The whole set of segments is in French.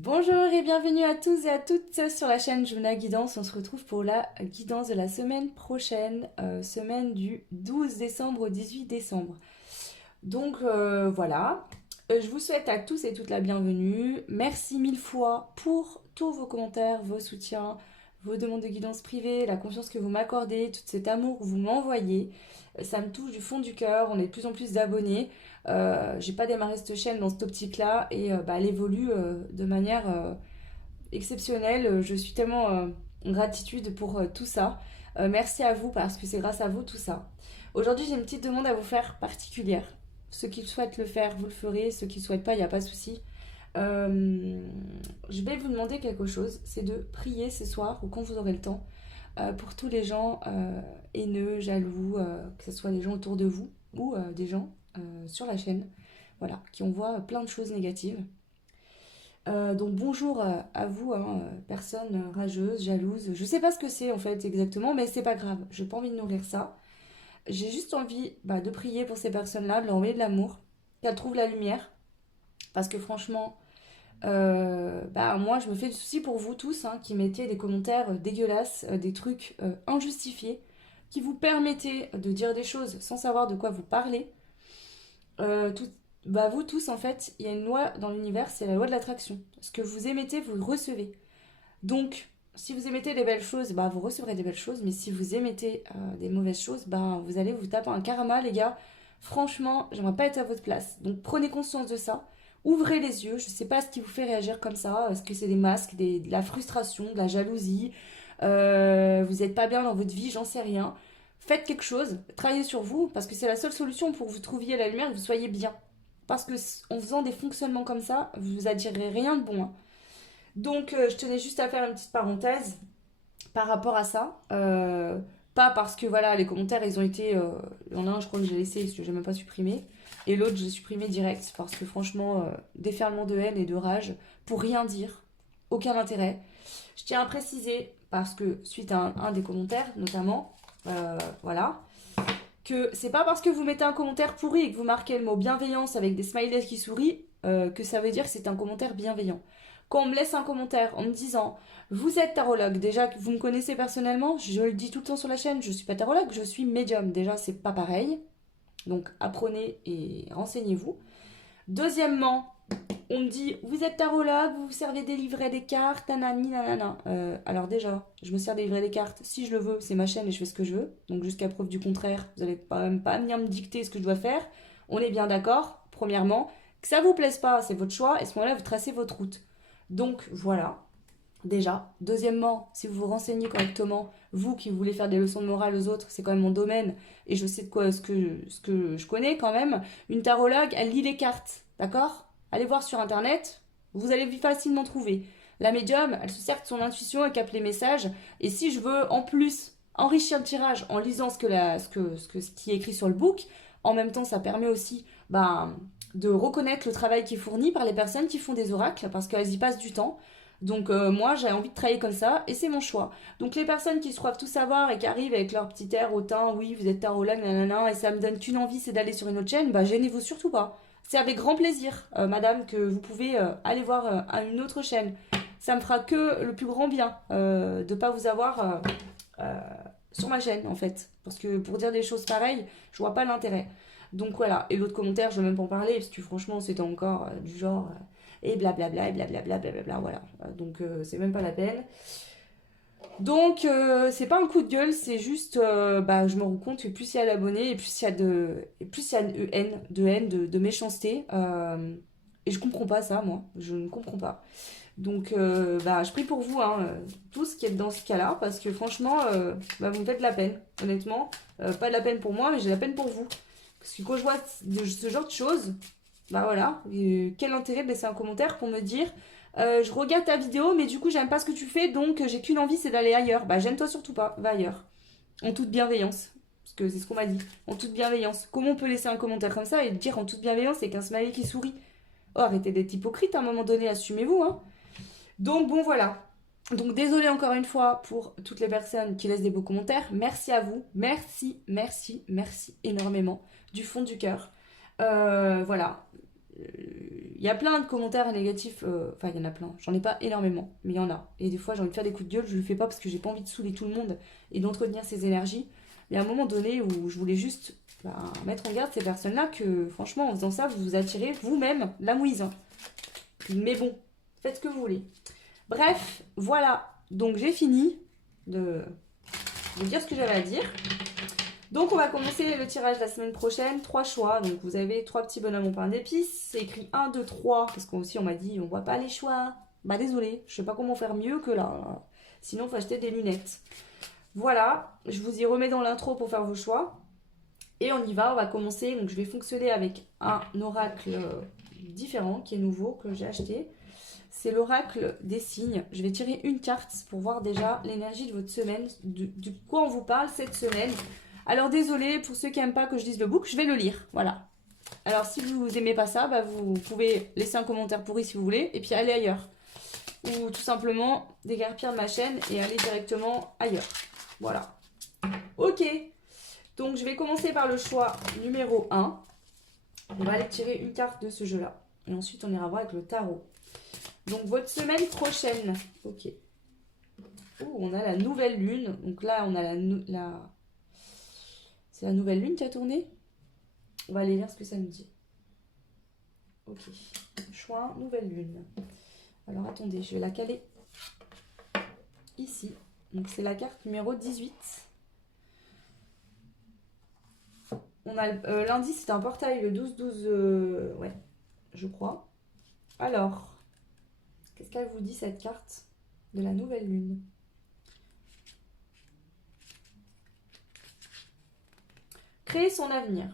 Bonjour et bienvenue à tous et à toutes sur la chaîne Juna Guidance. On se retrouve pour la guidance de la semaine prochaine, semaine du 12 décembre au 18 décembre. Voilà. Je vous souhaite à tous et toutes la bienvenue. Merci mille fois pour tous vos commentaires, vos soutiens, vos demandes de guidance privée, la confiance que vous m'accordez, tout cet amour que vous m'envoyez. Ça me touche du fond du cœur. On est de plus en plus d'abonnés. J'ai pas démarré cette chaîne dans cette optique-là et elle évolue de manière exceptionnelle. Je suis tellement en gratitude pour tout ça. Merci à vous parce que c'est grâce à vous tout ça. Aujourd'hui, j'ai une petite demande à vous faire particulière. Ceux qui souhaitent le faire, vous le ferez. Ceux qui ne souhaitent pas, il n'y a pas de souci. Je vais vous demander quelque chose, c'est de prier ce soir ou quand vous aurez le temps pour tous les gens haineux, jaloux, que ce soit les gens autour de vous ou des gens sur la chaîne, voilà, qui envoient plein de choses négatives. Donc bonjour à vous, hein, personnes rageuses, jalouses. Je sais pas ce que c'est en fait exactement, mais c'est pas grave. J'ai pas envie de nourrir ça. J'ai juste envie de prier pour ces personnes-là, de leur envoyer de l'amour, qu'elles trouvent la lumière. Parce que franchement, moi je me fais du souci pour vous tous hein, qui mettez des commentaires dégueulasses, des trucs injustifiés, qui vous permettez de dire des choses sans savoir de quoi vous parlez. Tout, vous tous, en fait, il y a une loi dans l'univers, c'est la loi de l'attraction. Ce que vous émettez, vous le recevez. Donc, si vous émettez des belles choses, vous recevrez des belles choses. Mais si vous émettez des mauvaises choses, vous allez vous taper un karma, les gars. Franchement, j'aimerais pas être à votre place. Donc, prenez conscience de ça. Ouvrez les yeux. Je sais pas ce qui vous fait réagir comme ça. Est-ce que c'est des masques, de la frustration, de la jalousie, vous n'êtes pas bien dans votre vie, j'en sais rien. Faites quelque chose, travaillez sur vous, parce que c'est la seule solution pour que vous trouviez la lumière et que vous soyez bien. Parce que en faisant des fonctionnements comme ça, vous attirez rien de bon, hein. Donc, je tenais juste à faire une petite parenthèse par rapport à ça. Pas parce que voilà, les commentaires, ils ont été. Il y en a un, je crois que j'ai laissé, parce que j'ai même pas supprimé. Et l'autre, j'ai supprimé direct, parce que franchement, déferlement de haine et de rage, pour rien dire, aucun intérêt. Je tiens à préciser, parce que suite à un des commentaires, notamment, voilà, que c'est pas parce que vous mettez un commentaire pourri et que vous marquez le mot bienveillance avec des smileys qui sourient que ça veut dire que c'est un commentaire bienveillant. Quand on me laisse un commentaire en me disant vous êtes tarologue, déjà que vous me connaissez personnellement, je le dis tout le temps sur la chaîne, je suis pas tarologue, je suis médium. Déjà, c'est pas pareil. Donc apprenez et renseignez-vous. Deuxièmement, on me dit vous êtes tarologue, vous vous servez des livrets des cartes, nanani nanana. Alors déjà, je me sers des livrets des cartes si je le veux, c'est ma chaîne et je fais ce que je veux. Donc jusqu'à preuve du contraire, vous n'allez même pas venir me dicter ce que je dois faire. On est bien d'accord, premièrement. Que ça vous plaise pas, c'est votre choix, et à ce moment-là, vous tracez votre route. Donc voilà, déjà. Deuxièmement, si vous vous renseignez correctement, vous qui voulez faire des leçons de morale aux autres, c'est quand même mon domaine, et je sais de quoi ce que je connais quand même. Une tarologue, elle lit les cartes, d'accord? Allez voir sur internet, vous allez facilement trouver. La médium, elle se sert de son intuition, elle capte les messages, et si je veux en plus enrichir le tirage en lisant ce qui est écrit sur le book, en même temps ça permet aussi de reconnaître le travail qui est fourni par les personnes qui font des oracles, parce qu'elles y passent du temps. Donc moi j'ai envie de travailler comme ça et c'est mon choix. Donc les personnes qui se croient tout savoir et qui arrivent avec leur petit air hautain, oui vous êtes tarologue, nanana, et ça me donne qu'une envie c'est d'aller sur une autre chaîne, gênez-vous surtout pas. C'est avec grand plaisir, madame, que vous pouvez aller voir à une autre chaîne. Ça me fera que le plus grand bien de ne pas vous avoir euh, sur ma chaîne en fait. Parce que pour dire des choses pareilles, je vois pas l'intérêt. Donc voilà, et l'autre commentaire, je vais même pas en parler, parce que franchement c'était encore du genre et blablabla, et blablabla, blablabla, voilà. C'est même pas la peine. Donc c'est pas un coup de gueule, c'est juste je me rends compte que plus il y a d'abonnés et plus il y a de haine, de méchanceté. Et je comprends pas ça, moi. Je ne comprends pas. Donc je prie pour vous, hein, tous qui êtes dans ce cas-là, parce que franchement, vous me faites de la peine, honnêtement. Pas de la peine pour moi, mais j'ai de la peine pour vous. Parce que quand je vois ce genre de choses, voilà, quel intérêt de laisser un commentaire pour me dire je regarde ta vidéo, mais du coup, j'aime pas ce que tu fais, donc j'ai qu'une envie, c'est d'aller ailleurs. Gêne-toi surtout pas, va ailleurs. En toute bienveillance. Parce que c'est ce qu'on m'a dit. En toute bienveillance. Comment on peut laisser un commentaire comme ça et dire en toute bienveillance avec un smiley qui sourit? Oh, arrêtez d'être hypocrite à un moment donné, assumez-vous, hein. Donc, bon, voilà. Donc, désolé encore une fois pour toutes les personnes qui laissent des beaux commentaires. Merci à vous. Merci, merci, merci énormément. Du fond du cœur. Voilà. Il y a plein de commentaires négatifs, enfin il y en a plein, j'en ai pas énormément, mais il y en a. Et des fois j'ai envie de faire des coups de gueule, je le fais pas parce que j'ai pas envie de saouler tout le monde et d'entretenir ces énergies. Mais à un moment donné où je voulais juste mettre en garde ces personnes-là que franchement en faisant ça, vous vous attirez vous-même la mouise, hein. Mais bon, faites ce que vous voulez. Bref, voilà. Donc j'ai fini de dire ce que j'avais à dire. Donc on va commencer le tirage la semaine prochaine. 3 choix. Donc vous avez 3 petits bonhommes au pain d'épices. C'est écrit 1, 2, 3. Parce qu'aussi on m'a dit on voit pas les choix. Bah désolé, je sais pas comment faire mieux que là. Sinon il faut acheter des lunettes. Voilà, je vous y remets dans l'intro pour faire vos choix. Et on y va, on va commencer. Donc je vais fonctionner avec un oracle différent qui est nouveau, que j'ai acheté. C'est l'oracle des signes. Je vais tirer une carte pour voir déjà l'énergie de votre semaine, de quoi on vous parle cette semaine. Alors désolé pour ceux qui n'aiment pas que je lise le book, je vais le lire. Voilà. Alors si vous n'aimez pas ça, bah, vous pouvez laisser un commentaire pourri si vous voulez et puis aller ailleurs. Ou tout simplement déguerpir de ma chaîne et aller directement ailleurs. Voilà. Ok. Donc je vais commencer par le choix numéro 1. On va aller tirer une carte de ce jeu-là. Et ensuite on ira voir avec le tarot. Donc votre semaine prochaine. Ok. Oh, on a la nouvelle lune. Donc là on a c'est la nouvelle lune qui a tourné. On va aller lire ce que ça nous dit. Ok. Choix, nouvelle lune. Alors attendez, je vais la caler ici. Donc c'est la carte numéro 18. On a lundi, c'était un portail le 12-12, ouais, je crois. Alors, qu'est-ce qu'elle vous dit cette carte de la nouvelle lune? Créer son avenir.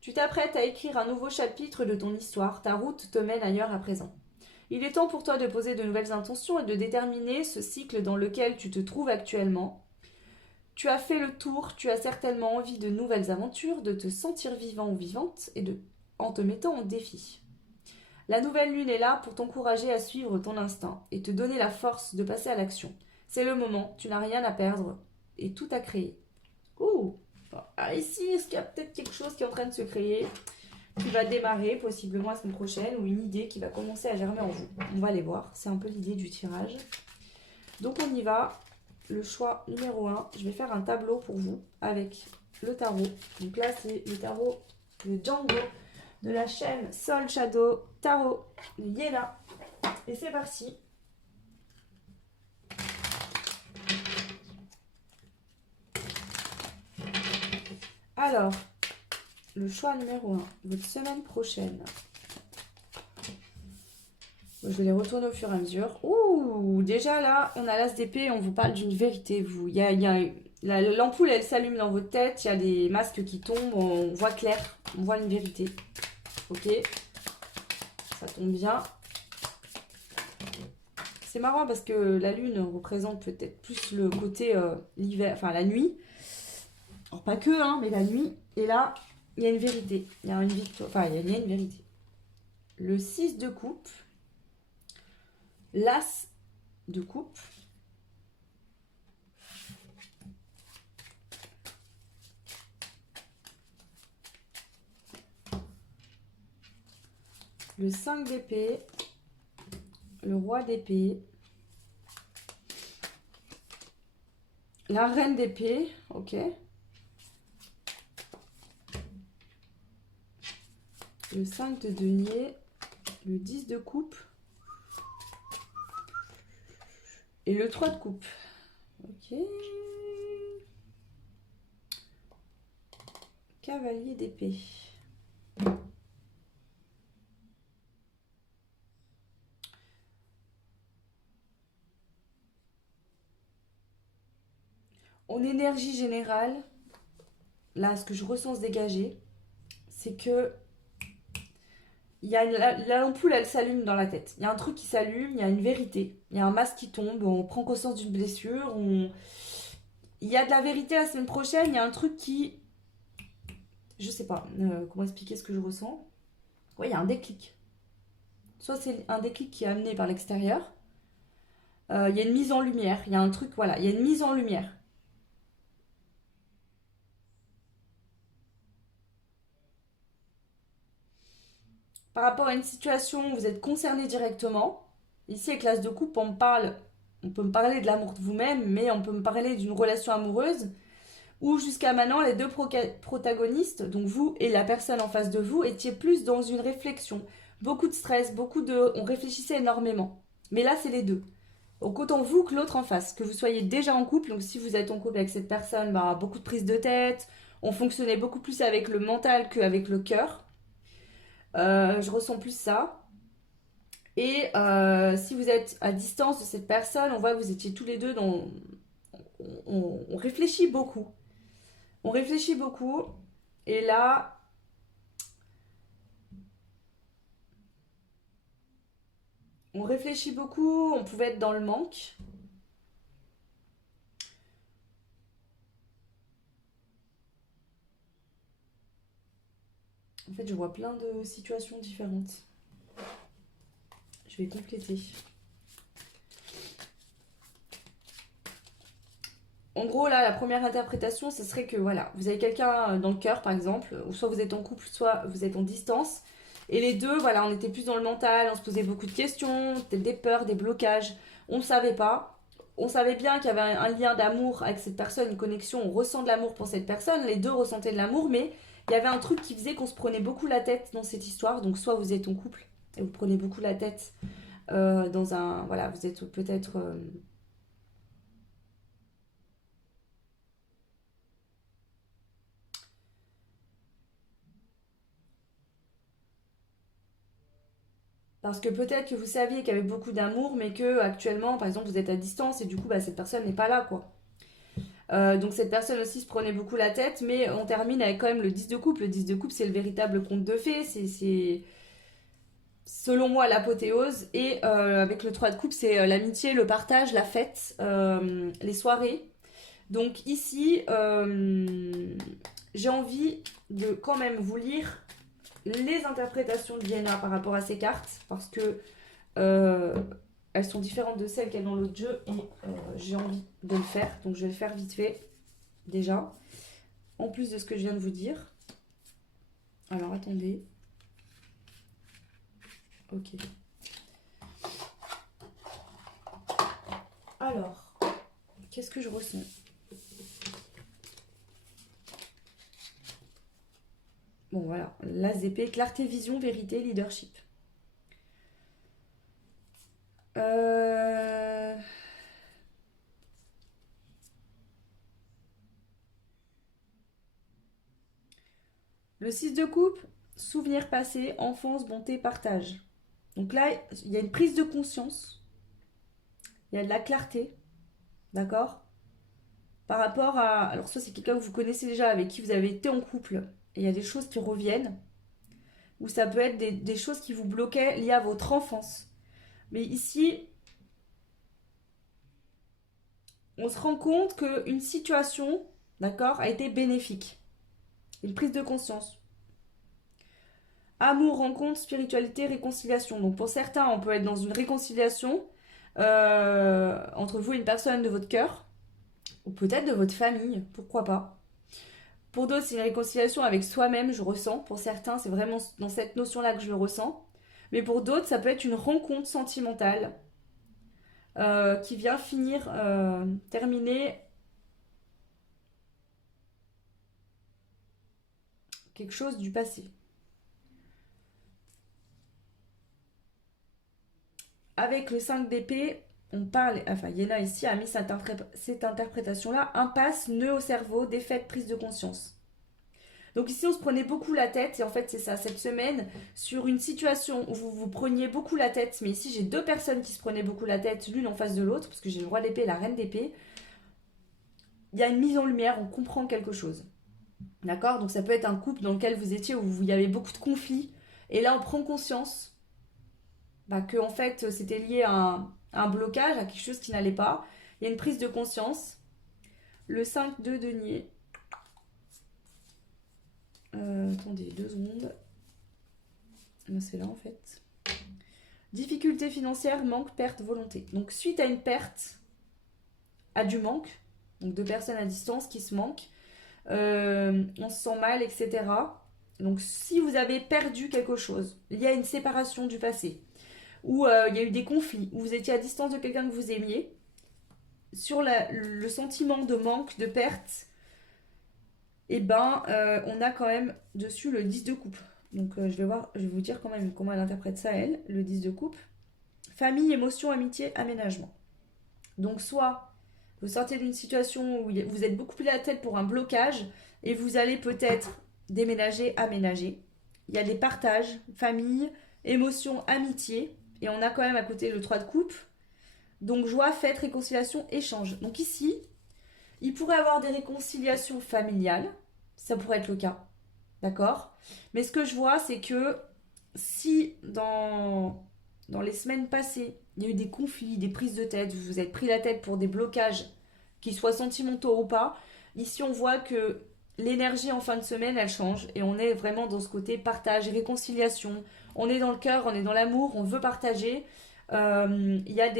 Tu t'apprêtes à écrire un nouveau chapitre de ton histoire. Ta route te mène ailleurs à présent. Il est temps pour toi de poser de nouvelles intentions et de déterminer ce cycle dans lequel tu te trouves actuellement. Tu as fait le tour, tu as certainement envie de nouvelles aventures, de te sentir vivant ou vivante et en te mettant en défi. La nouvelle lune est là pour t'encourager à suivre ton instinct et te donner la force de passer à l'action. C'est le moment, tu n'as rien à perdre et tout à créer. Ouh! Ah, ici, est-ce qu'il y a peut-être quelque chose qui est en train de se créer, qui va démarrer possiblement la semaine prochaine, ou une idée qui va commencer à germer en vous? On va aller voir, c'est un peu l'idée du tirage. Donc on y va. Le choix numéro 1, je vais faire un tableau pour vous avec le tarot. Donc là, c'est le tarot de Django de la chaîne Soul Shadow Tarot de Yéla. Et c'est parti. Alors, le choix numéro 1, votre semaine prochaine. Je vais les retourner au fur et à mesure. Ouh, déjà là, on a l'as d'épée, on vous parle d'une vérité. L'ampoule, elle s'allume dans votre tête, il y a des masques qui tombent, on voit clair, on voit une vérité. Ok, ça tombe bien. C'est marrant parce que la lune représente peut-être plus le côté l'hiver, enfin la nuit. Alors pas que, hein, mais la nuit. Et là, il y a une vérité, il y a une victoire, enfin il y a une vérité. Le 6 de coupe. L'as de coupe, le 5 d'épée, le roi d'épée, la reine d'épée, ok, le 5 de denier, le 10 de coupe, et le 3 de coupe. Ok. Cavalier d'épée. En énergie générale, là, ce que je ressens se dégager, c'est que l'ampoule, elle s'allume dans la tête. Il y a un truc qui s'allume, il y a une vérité. Il y a un masque qui tombe, on prend conscience d'une blessure. Il y a de la vérité la semaine prochaine, il y a un truc qui... Je sais pas comment expliquer ce que je ressens. Ouais, il y a un déclic. Soit c'est un déclic qui est amené par l'extérieur. Il y a une mise en lumière. Il y a un truc, voilà, il y a une mise en lumière. par rapport à une situation où vous êtes concerné directement. Ici, avec l'as de coupe, on peut me parler de l'amour de vous-même, mais on peut me parler d'une relation amoureuse où jusqu'à maintenant, les deux protagonistes, donc vous et la personne en face de vous, étiez plus dans une réflexion. Beaucoup de stress, on réfléchissait énormément. Mais là, c'est les deux. Donc autant vous que l'autre en face, que vous soyez déjà en couple, donc si vous êtes en couple avec cette personne, bah, beaucoup de prise de tête, on fonctionnait beaucoup plus avec le mental qu'avec le cœur. Je ressens plus ça. Et si vous êtes à distance de cette personne, on voit que vous étiez tous les deux dans... On réfléchit beaucoup. On réfléchit beaucoup. Et là, on réfléchit beaucoup. On pouvait être dans le manque. En fait, je vois plein de situations différentes. Je vais compléter. En gros, là, la première interprétation, ce serait que voilà, vous avez quelqu'un dans le cœur, par exemple, ou soit vous êtes en couple, soit vous êtes en distance. Et les deux, voilà, on était plus dans le mental, on se posait beaucoup de questions, peut-être des peurs, des blocages. On ne savait pas. On savait bien qu'il y avait un lien d'amour avec cette personne, une connexion, on ressent de l'amour pour cette personne. Les deux ressentaient de l'amour, mais il y avait un truc qui faisait qu'on se prenait beaucoup la tête dans cette histoire. Donc, soit vous êtes en couple et vous prenez beaucoup la tête dans un. Voilà, vous êtes peut-être. Parce que peut-être que vous saviez qu'il y avait beaucoup d'amour, mais que actuellement, par exemple, vous êtes à distance et du coup, bah, cette personne n'est pas là, quoi. Donc cette personne aussi se prenait beaucoup la tête, mais on termine avec quand même le 10 de coupe. Le 10 de coupe, c'est le véritable conte de fées, c'est selon moi l'apothéose. Et avec le 3 de coupe, c'est l'amitié, le partage, la fête, les soirées. Donc ici, j'ai envie de quand même vous lire les interprétations de Vienna par rapport à ces cartes, parce que euh, elles sont différentes de celles qu'il y a dans l'autre jeu et j'ai envie de le faire. Donc je vais le faire vite fait déjà. En plus de ce que je viens de vous dire. Alors attendez. Ok. Alors, qu'est-ce que je ressens? Bon voilà, l'as d'épée, clarté, vision, vérité, leadership. Euh... Le 6 de coupe, souvenir passé, enfance, bonté, partage. Donc là, il y a une prise de conscience, il y a de la clarté, d'accord? Par rapport à... Alors soit c'est quelqu'un que vous connaissez déjà, avec qui vous avez été en couple, et il y a des choses qui reviennent, ou ça peut être des choses qui vous bloquaient liées à votre enfance. Mais ici, on se rend compte qu'une situation, d'accord, a été bénéfique. Une prise de conscience. Amour, rencontre, spiritualité, réconciliation. Donc pour certains, on peut être dans une réconciliation entre vous et une personne de votre cœur, ou peut-être de votre famille, pourquoi pas. Pour d'autres, c'est une réconciliation avec soi-même, je ressens. Pour certains, c'est vraiment dans cette notion-là que je le ressens. Mais pour d'autres, ça peut être une rencontre sentimentale qui vient terminer quelque chose du passé. Avec le 5 d'épée, on parle, enfin Yéna ici a mis cette interprétation-là, impasse, nœud au cerveau, défaite, prise de conscience. Donc ici on se prenait beaucoup la tête, et en fait c'est ça, cette semaine, sur une situation où vous vous preniez beaucoup la tête, mais ici j'ai deux personnes qui se prenaient beaucoup la tête, l'une en face de l'autre, parce que j'ai le roi d'épée et la reine d'épée, il y a une mise en lumière, on comprend quelque chose. D'accord? Donc ça peut être un couple dans lequel vous étiez où il y avait beaucoup de conflits, et là on prend conscience bah, que en fait c'était lié à un blocage, à quelque chose qui n'allait pas. Il y a une prise de conscience. Le 5 de denier. Attendez, 2 secondes. C'est là en fait. Difficulté financière, manque, perte, volonté. Donc suite à une perte, à du manque, donc deux personnes à distance qui se manquent, on se sent mal, etc. Donc si vous avez perdu quelque chose, il y a une séparation du passé, ou il y a eu des conflits, ou vous étiez à distance de quelqu'un que vous aimiez, sur le sentiment de manque, de perte, et ben on a quand même dessus le 10 de coupe. Donc je vais vous dire quand même comment elle interprète ça, elle, le 10 de coupe. Famille, émotion, amitié, aménagement. Donc soit vous sortez d'une situation où vous êtes beaucoup plus la tête pour un blocage et vous allez peut-être déménager, aménager. Il y a des partages, famille, émotion, amitié. Et on a quand même à côté le 3 de coupe. Donc joie, fête, réconciliation, échange. Donc ici, il pourrait y avoir des réconciliations familiales. Ça pourrait être le cas. D'accord? Mais ce que je vois, c'est que si dans les semaines passées, il y a eu des conflits, des prises de tête, vous vous êtes pris la tête pour des blocages, qu'ils soient sentimentaux ou pas, ici on voit que l'énergie en fin de semaine, elle change et on est vraiment dans ce côté partage, réconciliation. On est dans le cœur, on est dans l'amour, on veut partager. Il y a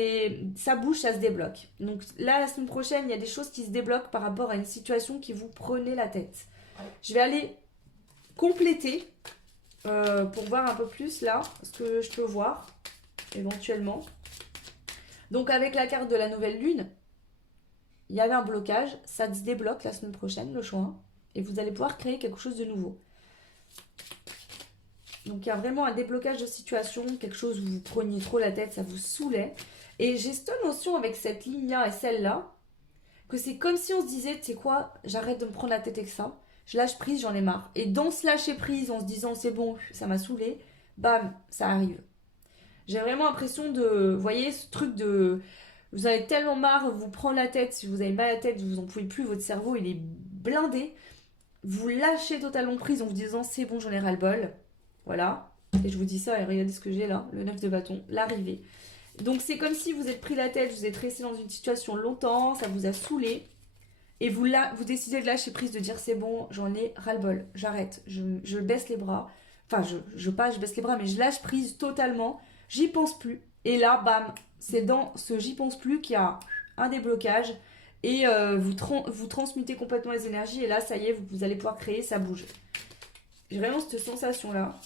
ça bouge, ça se débloque. Donc là, la semaine prochaine, il y a des choses qui se débloquent par rapport à une situation qui vous prenait la tête. Je vais aller compléter pour voir un peu plus là ce que je peux voir éventuellement. Donc avec la carte de la nouvelle lune, il y avait un blocage, ça se débloque la semaine prochaine, le choix, et vous allez pouvoir créer quelque chose de nouveau. Donc il y a vraiment un déblocage de situation, quelque chose où vous preniez trop la tête, ça vous saoulait. Et j'ai cette notion avec cette ligne-là et celle-là, que c'est comme si on se disait, tu sais quoi, j'arrête de me prendre la tête avec ça, je lâche prise, j'en ai marre. Et dans ce lâcher prise, en se disant c'est bon, ça m'a saoulé, bam, ça arrive. J'ai vraiment l'impression de, vous voyez, ce truc de, vous avez tellement marre, vous prendre la tête, si vous avez mal à la tête, vous en pouvez plus, votre cerveau il est blindé, vous lâchez totalement prise en vous disant c'est bon, j'en ai ras le bol, voilà. Et je vous dis ça et regardez ce que j'ai là, le 9 de bâton, l'arrivée. Donc c'est comme si vous êtes pris la tête, vous êtes resté dans une situation longtemps, ça vous a saoulé, et vous décidez de lâcher prise, de dire c'est bon, j'en ai ras le bol, j'arrête, je baisse les bras, enfin je baisse les bras, mais je lâche prise totalement, j'y pense plus, et là bam, c'est dans ce j'y pense plus qu'il y a un déblocage, et vous transmutez complètement les énergies, et là ça y est, vous allez pouvoir créer, ça bouge. J'ai vraiment cette sensation là,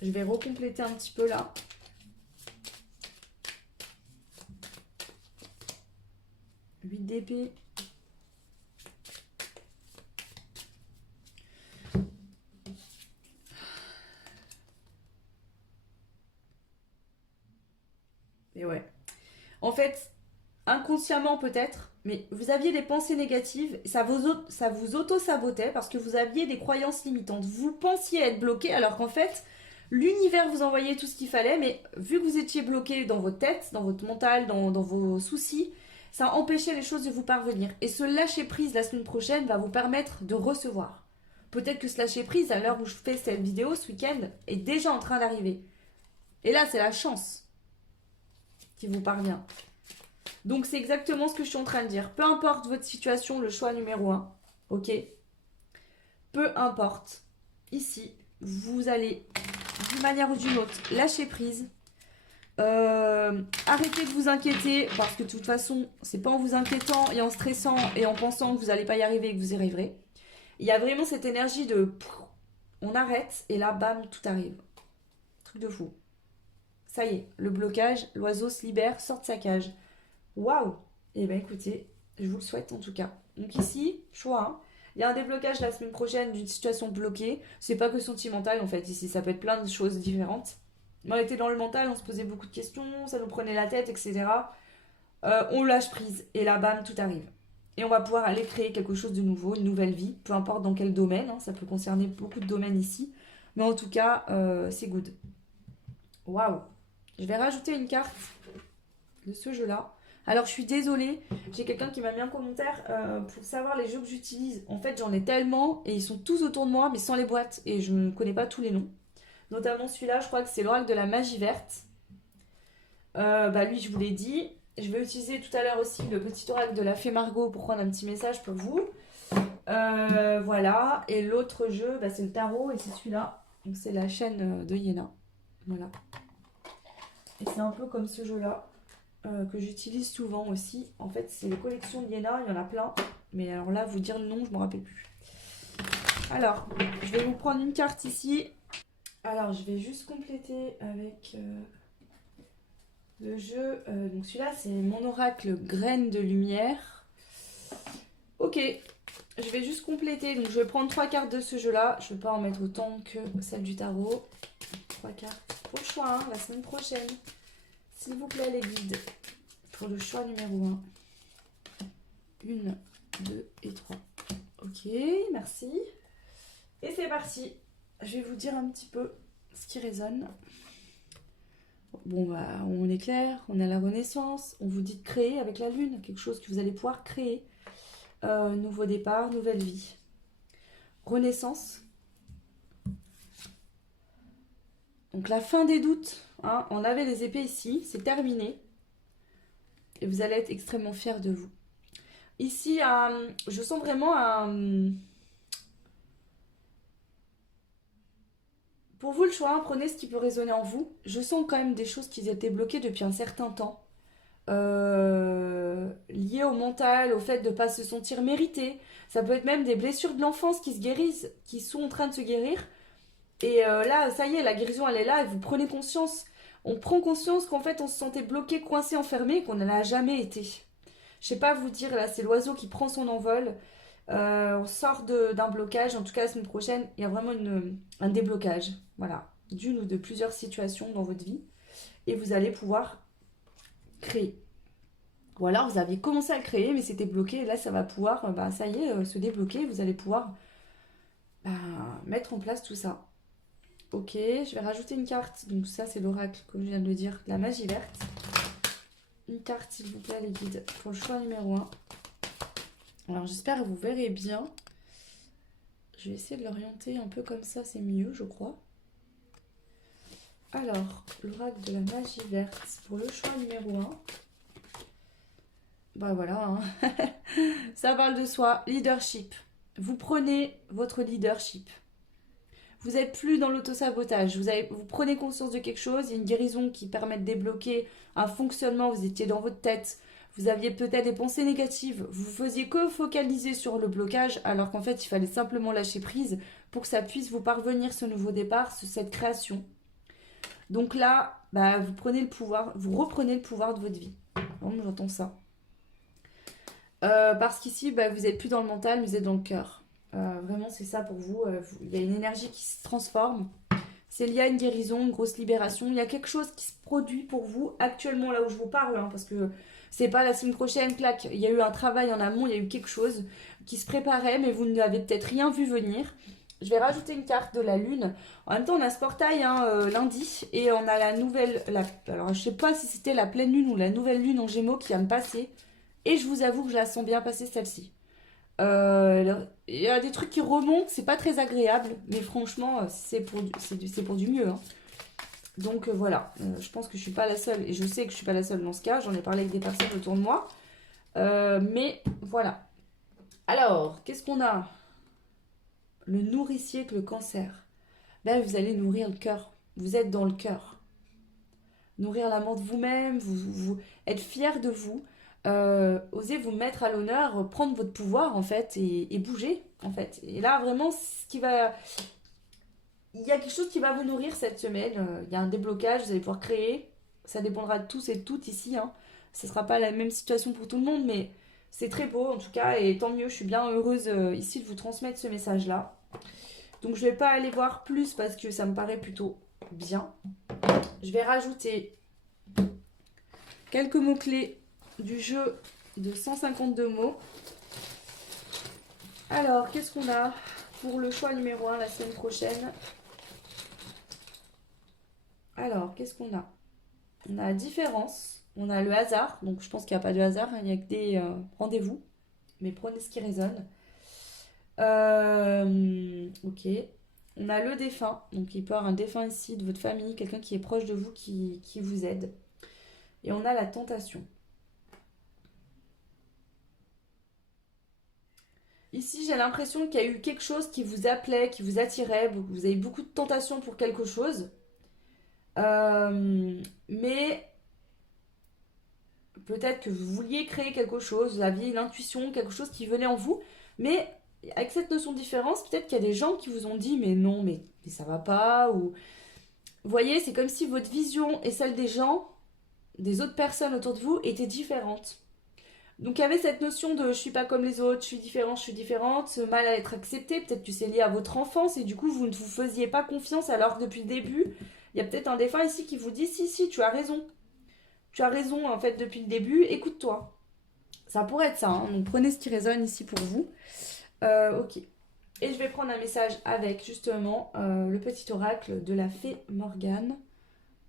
je vais recompléter un petit peu là. Huit d'épée. Et ouais. En fait, inconsciemment peut-être, mais vous aviez des pensées négatives, ça vous auto-sabotait parce que vous aviez des croyances limitantes. Vous pensiez être bloqué alors qu'en fait, l'univers vous envoyait tout ce qu'il fallait, mais vu que vous étiez bloqué dans votre tête, dans votre mental, dans vos soucis, ça empêchait les choses de vous parvenir. Et ce lâcher prise la semaine prochaine va vous permettre de recevoir. Peut-être que ce lâcher prise, à l'heure où je fais cette vidéo ce week-end, est déjà en train d'arriver. Et là, c'est la chance qui vous parvient. Donc c'est exactement ce que je suis en train de dire. Peu importe votre situation, le choix numéro 1, ok? Peu importe. Ici, vous allez, d'une manière ou d'une autre, lâcher prise. Arrêtez de vous inquiéter, parce que de toute façon, c'est pas en vous inquiétant et en stressant et en pensant que vous n'allez pas y arriver que vous y arriverez. Il y a vraiment cette énergie de... On arrête et là, bam, tout arrive. Truc de fou. Ça y est, le blocage, l'oiseau se libère, sort de sa cage. Waouh! Eh bien écoutez, je vous le souhaite en tout cas. Donc ici, choix 1. Il y a un déblocage la semaine prochaine d'une situation bloquée. C'est pas que sentimental en fait, ici ça peut être plein de choses différentes. On était dans le mental, on se posait beaucoup de questions, ça nous prenait la tête, etc. On lâche prise et là bam, tout arrive. Et on va pouvoir aller créer quelque chose de nouveau, une nouvelle vie, peu importe dans quel domaine, hein, ça peut concerner beaucoup de domaines ici. Mais en tout cas, c'est good. Waouh! Je vais rajouter une carte de ce jeu-là. Alors je suis désolée, j'ai quelqu'un qui m'a mis un commentaire pour savoir les jeux que j'utilise. En fait j'en ai tellement et ils sont tous autour de moi mais sans les boîtes et je ne connais pas tous les noms. Notamment celui-là, je crois que c'est l'oracle de la magie verte. Lui je vous l'ai dit. Je vais utiliser tout à l'heure aussi le petit oracle de la fée Margot pour prendre un petit message pour vous. Voilà, et l'autre jeu c'est le tarot et c'est celui-là. Donc c'est la chaîne de Yéna. Voilà. Et c'est un peu comme ce jeu-là. Que j'utilise souvent aussi. En fait, c'est les collections de Yéna, il y en a plein. Mais alors là, vous dire le nom, je ne me rappelle plus. Alors, je vais vous prendre une carte ici. Alors, je vais juste compléter avec le jeu. Donc celui-là, c'est mon oracle Graine de lumière. Ok, je vais juste compléter. Donc je vais prendre 3 cartes de ce jeu-là. Je ne vais pas en mettre autant que celle du tarot. 3 cartes pour le choix, hein, la semaine prochaine. S'il vous plaît, les guides. Pour le choix numéro 1. 1, 2 et 3. Ok, merci. Et c'est parti. Je vais vous dire un petit peu ce qui résonne. Bon, bah, on est clair, on a la renaissance. On vous dit de créer avec la lune, quelque chose que vous allez pouvoir créer. Nouveau départ, nouvelle vie. Renaissance. Donc la fin des doutes. Hein, on avait les épées ici, c'est terminé. Et vous allez être extrêmement fiers de vous. Ici, je sens vraiment un... Pour vous, le choix, hein, prenez ce qui peut résonner en vous. Je sens quand même des choses qui étaient bloquées depuis un certain temps. Liées au mental, au fait de ne pas se sentir mérité. Ça peut être même des blessures de l'enfance qui se guérissent, qui sont en train de se guérir. Et là, ça y est, la guérison, elle est là et vous prenez conscience. On prend conscience qu'en fait, on se sentait bloqué, coincé, enfermé, qu'on n'en a jamais été. Je sais pas vous dire, là, c'est l'oiseau qui prend son envol. On sort d'un blocage. En tout cas, la semaine prochaine, il y a vraiment un déblocage. Voilà, d'une ou de plusieurs situations dans votre vie. Et vous allez pouvoir créer. Ou alors, vous aviez commencé à le créer, mais c'était bloqué. Et là, ça va pouvoir, ça y est, se débloquer. Vous allez pouvoir mettre en place tout ça. Ok, je vais rajouter une carte. Donc ça, c'est l'oracle, comme je viens de le dire, la magie verte. Une carte, s'il vous plaît, les guides, pour le choix numéro 1. Alors, j'espère que vous verrez bien. Je vais essayer de l'orienter un peu comme ça, c'est mieux, je crois. Alors, l'oracle de la magie verte pour le choix numéro 1. Bah voilà, hein. Ça parle de soi, leadership. Vous prenez votre leadership. Vous n'êtes plus dans l'autosabotage. Vous prenez conscience de quelque chose, il y a une guérison qui permet de débloquer un fonctionnement. Vous étiez dans votre tête, vous aviez peut-être des pensées négatives. Vous faisiez que focaliser sur le blocage, alors qu'en fait, il fallait simplement lâcher prise pour que ça puisse vous parvenir ce nouveau départ, cette création. Donc là, vous prenez le pouvoir, vous reprenez le pouvoir de votre vie. Bon, j'entends ça. Parce qu'ici, vous n'êtes plus dans le mental, vous êtes dans le cœur. Vraiment, c'est ça pour vous. Il y a une énergie qui se transforme. C'est lié à une guérison, une grosse libération. Il y a quelque chose qui se produit pour vous actuellement, là où je vous parle. Hein, parce que c'est pas la semaine prochaine, clac. Il y a eu un travail en amont, il y a eu quelque chose qui se préparait, mais vous n'avez peut-être rien vu venir. Je vais rajouter une carte de la lune. En même temps, on a ce portail lundi. Et on a la nouvelle... alors, je sais pas si c'était la pleine lune ou la nouvelle lune en Gémeaux qui vient de passer. Et je vous avoue que je la sens bien passer, celle-ci. Il y a des trucs qui remontent, c'est pas très agréable, mais franchement, c'est pour du mieux. Hein. Donc voilà, je pense que je suis pas la seule, et je sais que je suis pas la seule dans ce cas, j'en ai parlé avec des personnes autour de moi. Mais voilà. Alors, qu'est-ce qu'on a? Le nourricier que le cancer. Vous allez nourrir le cœur. Vous êtes dans le cœur. Nourrir l'amour de vous-même, être fier de vous. Osez vous mettre à l'honneur, prendre votre pouvoir en fait et bouger en fait. Et là vraiment il y a quelque chose qui va vous nourrir cette semaine. Il y a un déblocage, vous allez pouvoir créer. Ça dépendra de tous et de toutes ici. Hein. Ce ne sera pas la même situation pour tout le monde, mais c'est très beau en tout cas et tant mieux. Je suis bien heureuse ici de vous transmettre ce message là. Donc je vais pas aller voir plus parce que ça me paraît plutôt bien. Je vais rajouter quelques mots clés du jeu de 152 mots. Alors, qu'est-ce qu'on a pour le choix numéro 1 la semaine prochaine? Alors, qu'est-ce qu'on a? On a la différence, on a le hasard, donc je pense qu'il n'y a pas de hasard, hein, il n'y a que des rendez-vous, mais prenez ce qui résonne. Ok. On a le défunt, donc il peut y avoir un défunt ici de votre famille, quelqu'un qui est proche de vous, qui vous aide. Et on a la tentation. Ici, j'ai l'impression qu'il y a eu quelque chose qui vous appelait, qui vous attirait. Vous avez beaucoup de tentations pour quelque chose. Mais peut-être que vous vouliez créer quelque chose, vous aviez une intuition, quelque chose qui venait en vous. Mais avec cette notion de différence, peut-être qu'il y a des gens qui vous ont dit mais non, mais ça va pas, ou vous voyez, c'est comme si votre vision et celle des gens, des autres personnes autour de vous, étaient différentes. Donc il y avait cette notion de je suis pas comme les autres, je suis différente, ce mal à être accepté, peut-être que c'est lié à votre enfance et du coup vous ne vous faisiez pas confiance alors que depuis le début, il y a peut-être un défunt ici qui vous dit si, tu as raison. Tu as raison en fait depuis le début, écoute-toi. Ça pourrait être ça, hein. Donc prenez ce qui résonne ici pour vous. Ok. Et je vais prendre un message avec justement le petit oracle de la fée Morgane.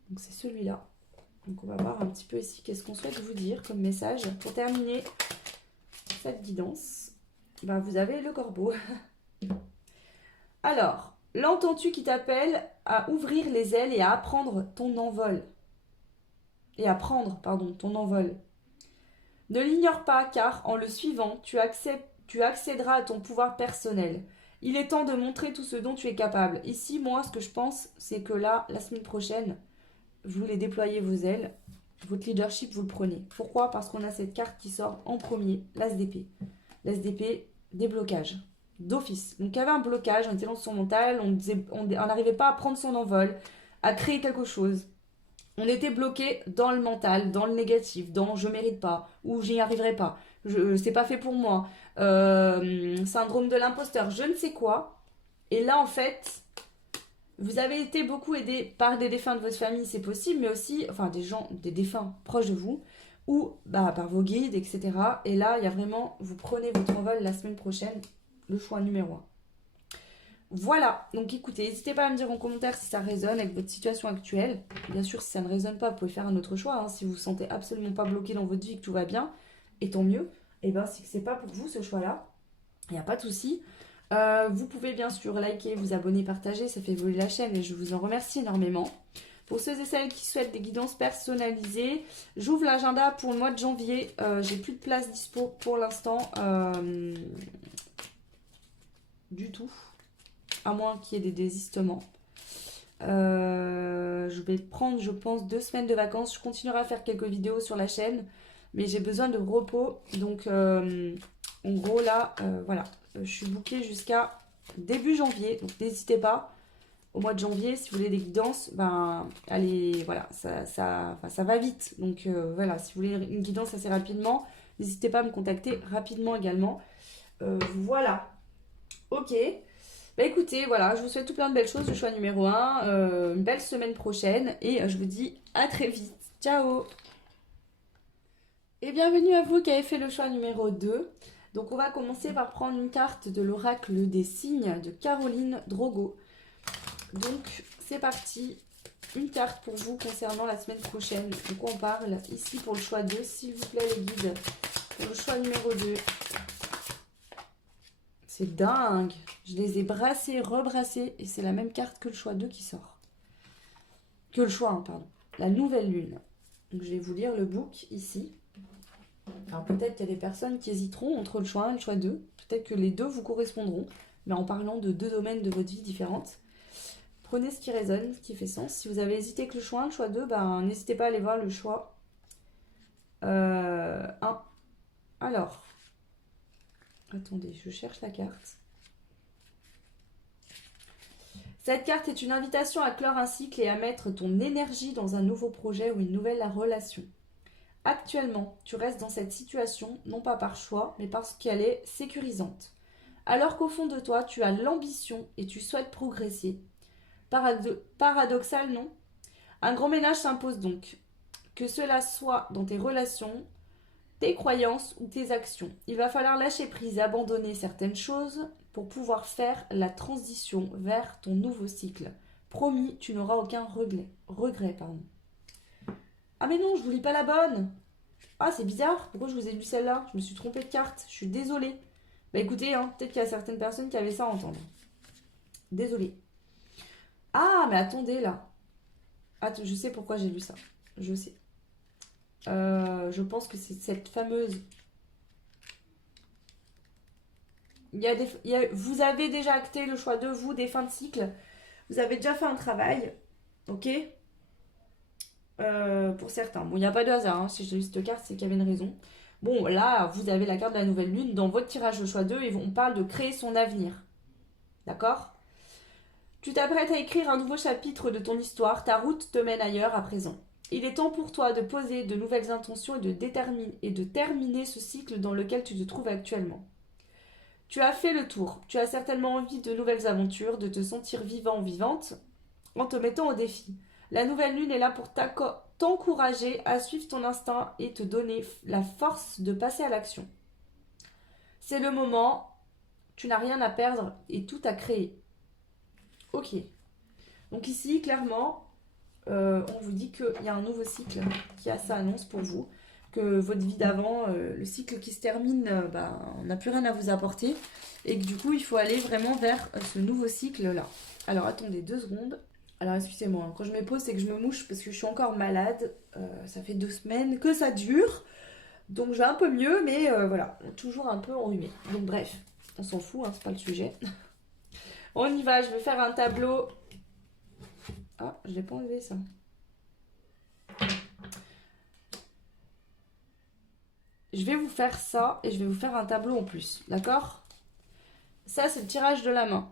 Donc c'est celui-là. Donc on va voir un petit peu ici qu'est-ce qu'on souhaite vous dire comme message. Pour terminer cette guidance, bah, vous avez le corbeau. Alors, l'entends-tu qui t'appelle à ouvrir les ailes et à apprendre ton envol. Et à prendre, pardon, ton envol. Ne l'ignore pas, car en le suivant, tu accéderas à ton pouvoir personnel. Il est temps de montrer tout ce dont tu es capable. Ici, moi, ce que je pense, c'est que là, la semaine prochaine, vous voulez déployer vos ailes. Votre leadership, vous le prenez. Pourquoi? Parce qu'on a cette carte qui sort en premier, l'As d'épée. L'As d'épée, déblocage. D'office. Donc, il y avait un blocage, on était dans son mental, on n'arrivait pas à prendre son envol, à créer quelque chose. On était bloqué dans le mental, dans le négatif, dans je mérite pas, ou j'y arriverai pas, c'est pas fait pour moi, syndrome de l'imposteur, je ne sais quoi. Et là, en fait, vous avez été beaucoup aidé par des défunts de votre famille, c'est possible, mais aussi, enfin, des gens, des défunts proches de vous, ou bah, par vos guides, etc. Et là, il y a vraiment, vous prenez votre envol la semaine prochaine, le choix numéro un. Voilà, donc écoutez, n'hésitez pas à me dire en commentaire si ça résonne avec votre situation actuelle. Bien sûr, si ça ne résonne pas, vous pouvez faire un autre choix, hein. Si vous vous sentez absolument pas bloqué dans votre vie, que tout va bien, et tant mieux, et bien c'est que c'est pas pour vous ce choix-là, il n'y a pas de souci. Vous pouvez bien sûr liker, vous abonner, partager, ça fait évoluer la chaîne et je vous en remercie énormément. Pour ceux et celles qui souhaitent des guidances personnalisées, j'ouvre l'agenda pour le mois de janvier. J'ai plus de place dispo pour l'instant du tout. À moins qu'il y ait des désistements. Je vais prendre, je pense, 2 semaines de vacances. Je continuerai à faire quelques vidéos sur la chaîne, mais j'ai besoin de repos. Donc, en gros, là, voilà, je suis bookée jusqu'à début janvier. Donc, n'hésitez pas. Au mois de janvier, si vous voulez des guidances, ben, allez, voilà, ça va vite. Donc, voilà, si vous voulez une guidance assez rapidement, n'hésitez pas à me contacter rapidement également. Voilà. Ok. Bah écoutez, voilà, je vous souhaite tout plein de belles choses, le choix numéro 1, une belle semaine prochaine et je vous dis à très vite. Ciao! Et bienvenue à vous qui avez fait le choix numéro 2. Donc on va commencer par prendre une carte de l'oracle des signes de Caroline Drogo. Donc c'est parti, une carte pour vous concernant la semaine prochaine. De quoi on parle ici pour le choix 2, s'il vous plaît les guides. Pour le choix numéro 2. C'est dingue. Je les ai brassés, rebrassés. Et c'est la même carte que le choix 2 qui sort. Que le choix 1, pardon. La nouvelle lune. Donc je vais vous lire le book ici. Alors peut-être qu'il y a des personnes qui hésiteront entre le choix 1 et le choix 2. Peut-être que les deux vous correspondront. Mais en parlant de 2 domaines de votre vie différentes. Prenez ce qui résonne, ce qui fait sens. Si vous avez hésité que le choix 1, le choix 2, ben, n'hésitez pas à aller voir le choix 1. Alors... Attendez, je cherche la carte. Cette carte est une invitation à clore un cycle et à mettre ton énergie dans un nouveau projet ou une nouvelle relation. Actuellement, tu restes dans cette situation, non pas par choix, mais parce qu'elle est sécurisante. Alors qu'au fond de toi, tu as l'ambition et tu souhaites progresser. Paradoxal, non? Un grand ménage s'impose donc. Que cela soit dans tes relations, tes croyances ou tes actions. Il va falloir lâcher prise et abandonner certaines choses pour pouvoir faire la transition vers ton nouveau cycle. Promis, tu n'auras aucun regret. Ah mais non, je vous lis pas la bonne. Ah c'est bizarre, pourquoi je vous ai lu celle-là? Je me suis trompée de carte, je suis désolée. Bah écoutez, hein, peut-être qu'il y a certaines personnes qui avaient ça à entendre. Désolée. Ah mais attendez là. Attends, je sais pourquoi j'ai lu ça. Je sais. Je pense que c'est cette fameuse... vous avez déjà acté le choix de vous des fins de cycle. Vous avez déjà fait un travail. Ok, pour certains. Bon, il n'y a pas de hasard. Hein. Si j'ai lu cette carte, c'est qu'il y avait une raison. Bon, là, vous avez la carte de la nouvelle lune. Dans votre tirage au choix 2, on parle de créer son avenir. D'accord? Tu t'apprêtes à écrire un nouveau chapitre de ton histoire. Ta route te mène ailleurs à présent. Il est temps pour toi de poser de nouvelles intentions et de terminer ce cycle dans lequel tu te trouves actuellement. Tu as fait le tour. Tu as certainement envie de nouvelles aventures, de te sentir vivant ou vivante en te mettant au défi. La nouvelle lune est là pour t'encourager à suivre ton instinct et te donner la force de passer à l'action. C'est le moment, tu n'as rien à perdre et tout à créer. Ok. Donc ici, clairement, on vous dit qu'il y a un nouveau cycle qui a sa annonce pour vous, que votre vie d'avant, le cycle qui se termine, on n'a plus rien à vous apporter, et que du coup, il faut aller vraiment vers ce nouveau cycle-là. Alors, attendez 2 secondes. Alors, excusez-moi, hein, quand je me pose, c'est que je me mouche parce que je suis encore malade. Ça fait 2 semaines que ça dure, donc je vais un peu mieux, mais voilà, toujours un peu enrhumée. Donc bref, on s'en fout, hein, c'est pas le sujet. On y va, je vais faire un tableau. Ah, je l'ai pas enlevé ça. Je vais vous faire ça et je vais vous faire un tableau en plus, d'accord? Ça, c'est le tirage de la main.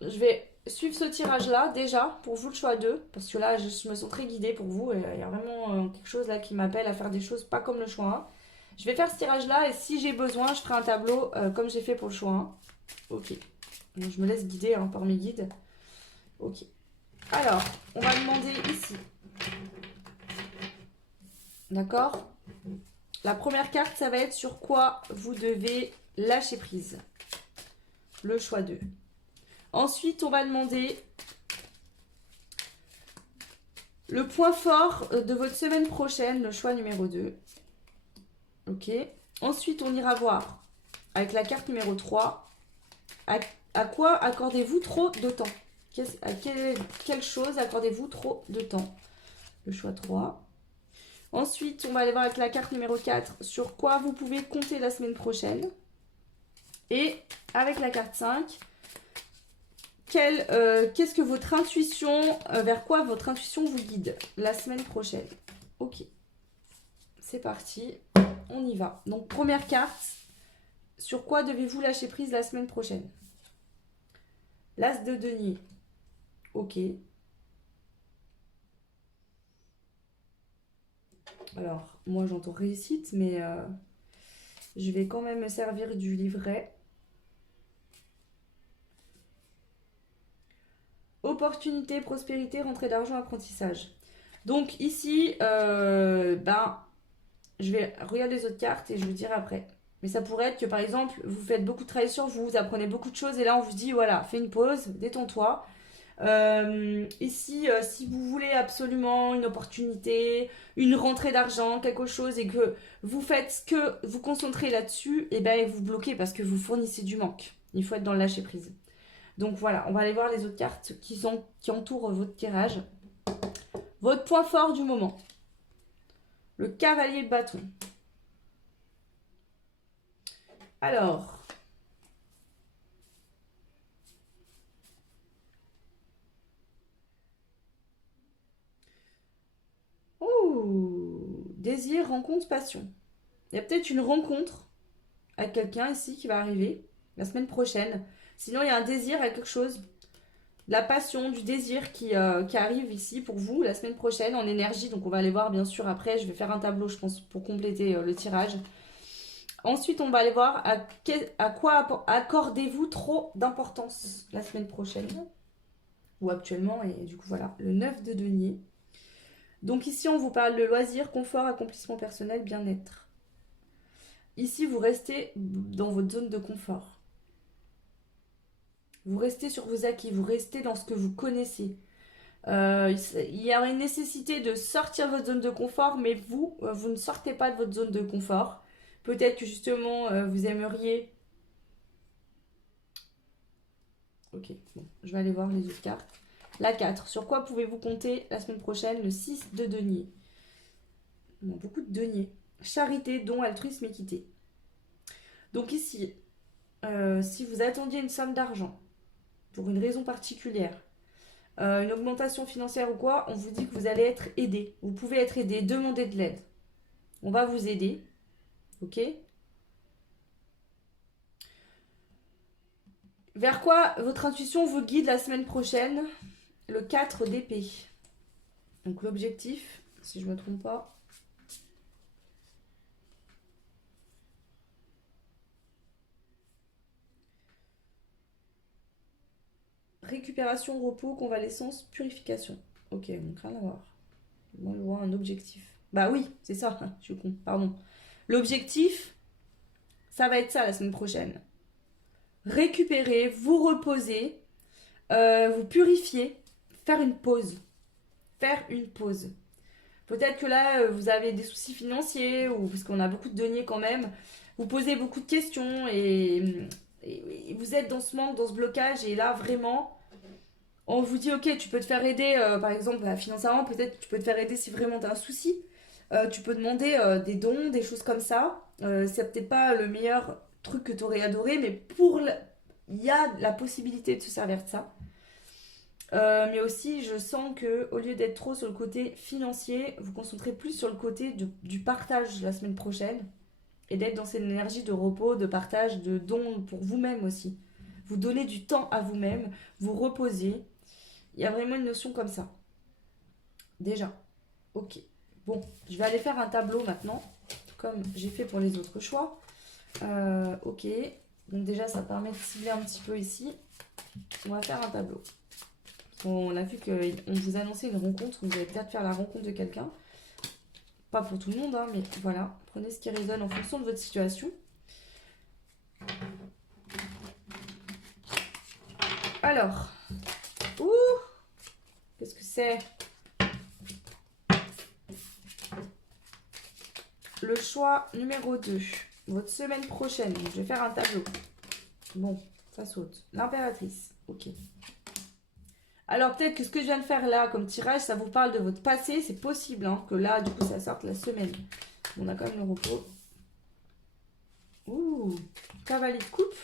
Je vais suivre ce tirage-là déjà pour vous le choix 2, parce que là, je me sens très guidée pour vous. Et il y a vraiment quelque chose là qui m'appelle à faire des choses pas comme le choix 1. Je vais faire ce tirage-là et si j'ai besoin, je ferai un tableau comme j'ai fait pour le choix 1. Ok. Donc, je me laisse guider hein, par mes guides. Ok. Alors, on va demander ici. D'accord? La première carte, ça va être sur quoi vous devez lâcher prise. Le choix 2. Ensuite, on va demander le point fort de votre semaine prochaine, le choix numéro 2. Ok. Ensuite, on ira voir avec la carte numéro 3. À quoi accordez-vous trop de temps? À quelle chose accordez-vous trop de temps? Le choix 3. Ensuite, on va aller voir avec la carte numéro 4 sur quoi vous pouvez compter la semaine prochaine. Et avec la carte 5, qu'est-ce que votre intuition, vers quoi votre intuition vous guide la semaine prochaine? Ok, c'est parti, on y va. Donc première carte, sur quoi devez-vous lâcher prise la semaine prochaine? L'As de denier. Ok. Alors, moi j'entends réussite, mais je vais quand même me servir du livret. Opportunité, prospérité, rentrée d'argent, apprentissage. Donc ici, je vais regarder les autres cartes et je vous dirai après. Mais ça pourrait être que par exemple, vous faites beaucoup de travail sur vous, vous apprenez beaucoup de choses et là on vous dit voilà, fais une pause, détends-toi. Ici, si vous voulez absolument une opportunité, une rentrée d'argent, quelque chose et que vous faites ce que vous concentrez là-dessus, et ben vous bloquez parce que vous fournissez du manque. Il faut être dans le lâcher prise. Donc voilà, on va aller voir les autres cartes qui entourent votre tirage. Votre point fort du moment. Le cavalier de bâton. Alors. Oh, désir, rencontre, passion. Il y a peut-être une rencontre avec quelqu'un ici qui va arriver la semaine prochaine. Sinon, il y a un désir à quelque chose. La passion, du désir qui arrive ici pour vous la semaine prochaine en énergie. Donc, on va aller voir bien sûr après. Je vais faire un tableau, je pense, pour compléter le tirage. Ensuite, on va aller voir à quoi accordez-vous trop d'importance la semaine prochaine ou actuellement. Et du coup, voilà, le 9 de denier. Donc ici, on vous parle de loisirs, confort, accomplissement personnel, bien-être. Ici, vous restez dans votre zone de confort. Vous restez sur vos acquis, vous restez dans ce que vous connaissez. Il y a une nécessité de sortir de votre zone de confort, mais vous ne sortez pas de votre zone de confort. Peut-être que justement, vous aimeriez... Ok, bon, je vais aller voir les autres cartes. La 4, sur quoi pouvez-vous compter la semaine prochaine? Le 6 de denier. Bon, beaucoup de deniers. Charité, don, altruisme, équité. Donc ici, si vous attendiez une somme d'argent pour une raison particulière, une augmentation financière ou quoi, on vous dit que vous allez être aidé. Vous pouvez être aidé, demandez de l'aide. On va vous aider. Ok? Vers quoi votre intuition vous guide la semaine prochaine? Le 4 d'épée. Donc l'objectif, si je ne me trompe pas. Récupération, repos, convalescence, purification. Ok, donc rien à voir. Moi, je vois un objectif. Bah oui, c'est ça. Je suis con, pardon. L'objectif, ça va être ça la semaine prochaine. Récupérer, vous reposer, vous purifier, faire une pause. Faire une pause. Peut-être que là, vous avez des soucis financiers, ou parce qu'on a beaucoup de deniers quand même. Vous posez beaucoup de questions et vous êtes dans ce manque, dans ce blocage. Et là, vraiment, on vous dit, ok, tu peux te faire aider, par exemple, financièrement, peut-être tu peux te faire aider si vraiment tu as un souci. Tu peux demander des dons, des choses comme ça. C'est peut-être pas le meilleur truc que tu aurais adoré, mais il y a la possibilité de se servir de ça. Mais aussi, je sens que au lieu d'être trop sur le côté financier, vous concentrez plus sur le côté du partage la semaine prochaine et d'être dans cette énergie de repos, de partage, de don pour vous-même aussi. Vous donnez du temps à vous-même, vous reposez. Il y a vraiment une notion comme ça. Déjà. Ok. Bon, je vais aller faire un tableau maintenant, comme j'ai fait pour les autres choix. Ok. Donc déjà, ça permet de cibler un petit peu ici. On va faire un tableau. On a vu qu'on vous annonçait une rencontre, vous allez peut-être faire la rencontre de quelqu'un. Pas pour tout le monde, hein, mais voilà. Prenez ce qui résonne en fonction de votre situation. Alors, ouh, qu'est-ce que c'est? Le choix numéro 2. Votre semaine prochaine. Je vais faire un tableau. Bon, ça saute. L'impératrice. Ok. Alors peut-être que ce que je viens de faire là comme tirage, ça vous parle de votre passé. C'est possible hein, que là, du coup, ça sorte la semaine. On a quand même le repos. Ouh, cavalier de coupe.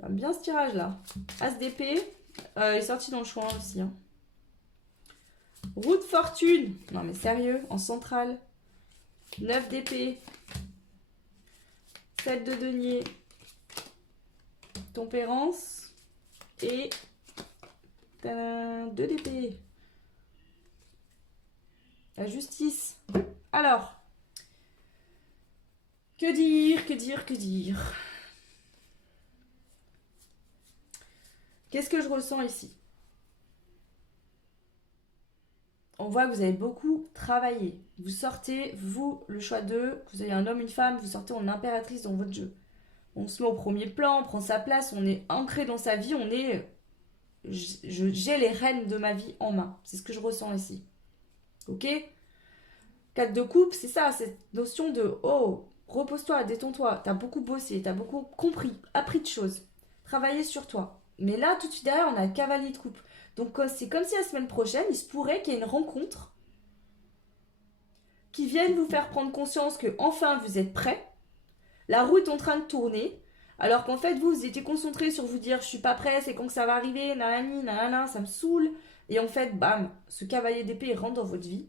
J'aime bien ce tirage là. As d'épée. Il est sorti dans le choix aussi. Hein. Roue de fortune. Non mais sérieux, en centrale. 9 d'épée. 7 de denier. Tempérance. Et 2 d'épée. La justice. Alors. Que dire, que dire, que dire. Qu'est-ce que je ressens ici? On voit que vous avez beaucoup travaillé. Vous sortez, vous, le choix 2, vous avez un homme, une femme, vous sortez en impératrice dans votre jeu. On se met au premier plan, on prend sa place, on est ancré dans sa vie, on est... J'ai les rênes de ma vie en main. C'est ce que je ressens ici. Ok? 4 de coupe, c'est ça, cette notion de oh, repose-toi, détends-toi. T'as beaucoup bossé, t'as beaucoup compris, appris de choses, travaillé sur toi. Mais là, tout de suite derrière, on a le cavalier de coupe. Donc c'est comme si la semaine prochaine, il se pourrait qu'il y ait une rencontre qui vienne vous faire prendre conscience que enfin vous êtes prêt. La roue est en train de tourner. Alors qu'en fait, vous étiez concentré sur vous dire je suis pas prêt, c'est quand que ça va arriver, nanani, nanana, ça me saoule. Et en fait, bam, ce cavalier d'épée il rentre dans votre vie.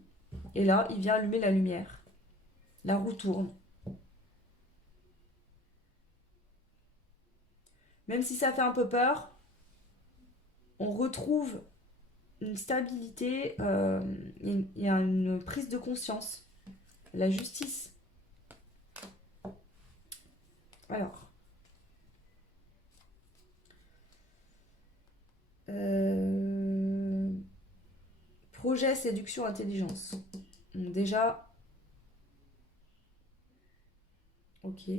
Et là, il vient allumer la lumière. La roue tourne. Même si ça fait un peu peur, on retrouve une stabilité, il y a une prise de conscience. La justice. Alors. Projet, séduction, intelligence. Donc déjà. Ok.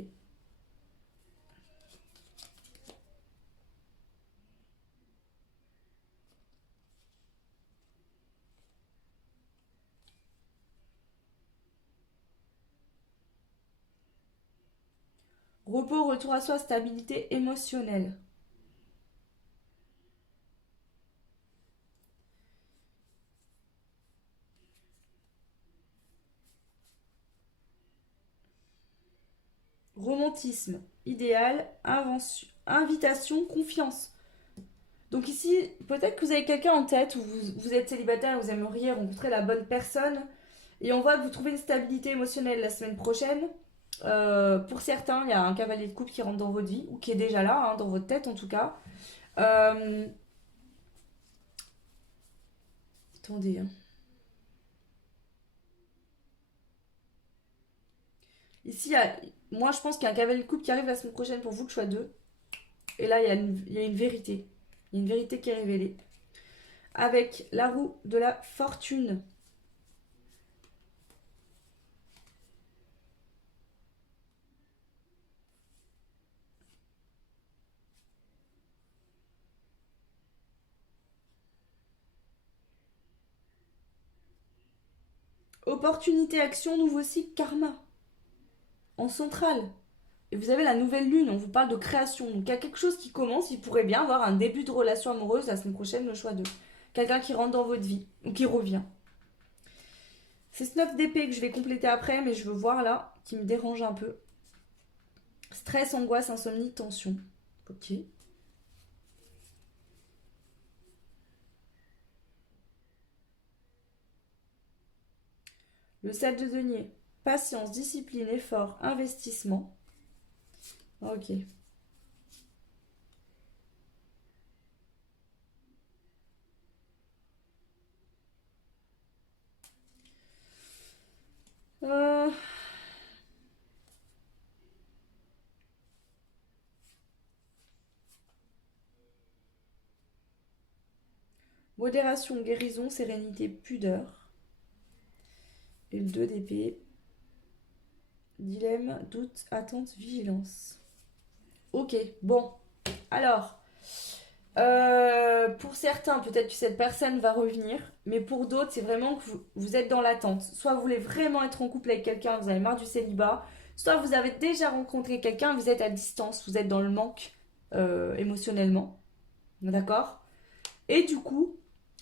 Repos, retour à soi, stabilité émotionnelle. Romantisme, idéal, invitation, confiance. Donc ici, peut-être que vous avez quelqu'un en tête, ou vous êtes célibataire, vous aimeriez rencontrer la bonne personne, et on voit que vous trouvez une stabilité émotionnelle la semaine prochaine. Pour certains, il y a un cavalier de coupe qui rentre dans votre vie, ou qui est déjà là, hein, dans votre tête en tout cas. Euh, Attendez, hein. Ici, moi je pense qu'il y a un cavalier de coupe qui arrive la semaine prochaine pour vous, le choix 2. Et là, il y a une vérité. Il y a une vérité qui est révélée. Avec la roue de la fortune. Opportunité, action, nouveau cycle, karma. En centrale. Et vous avez la nouvelle lune, on vous parle de création. Donc il y a quelque chose qui commence, il pourrait bien avoir un début de relation amoureuse la semaine prochaine, le choix 2. Quelqu'un qui rentre dans votre vie, ou qui revient. C'est ce 9 d'épée que je vais compléter après, mais je veux voir là, qui me dérange un peu. Stress, angoisse, insomnie, tension. Ok. Le 7 de denier. Patience, discipline, effort, investissement. Ok. Euh, Modération, guérison, sérénité, pudeur. Et le 2 d'épée. Dilemme, doute, attente, vigilance. Ok, bon. Alors, pour certains, peut-être que cette personne va revenir, mais pour d'autres, c'est vraiment que vous êtes dans l'attente. Soit vous voulez vraiment être en couple avec quelqu'un, vous avez marre du célibat, soit vous avez déjà rencontré quelqu'un, vous êtes à distance, vous êtes dans le manque émotionnellement. D'accord? Et du coup,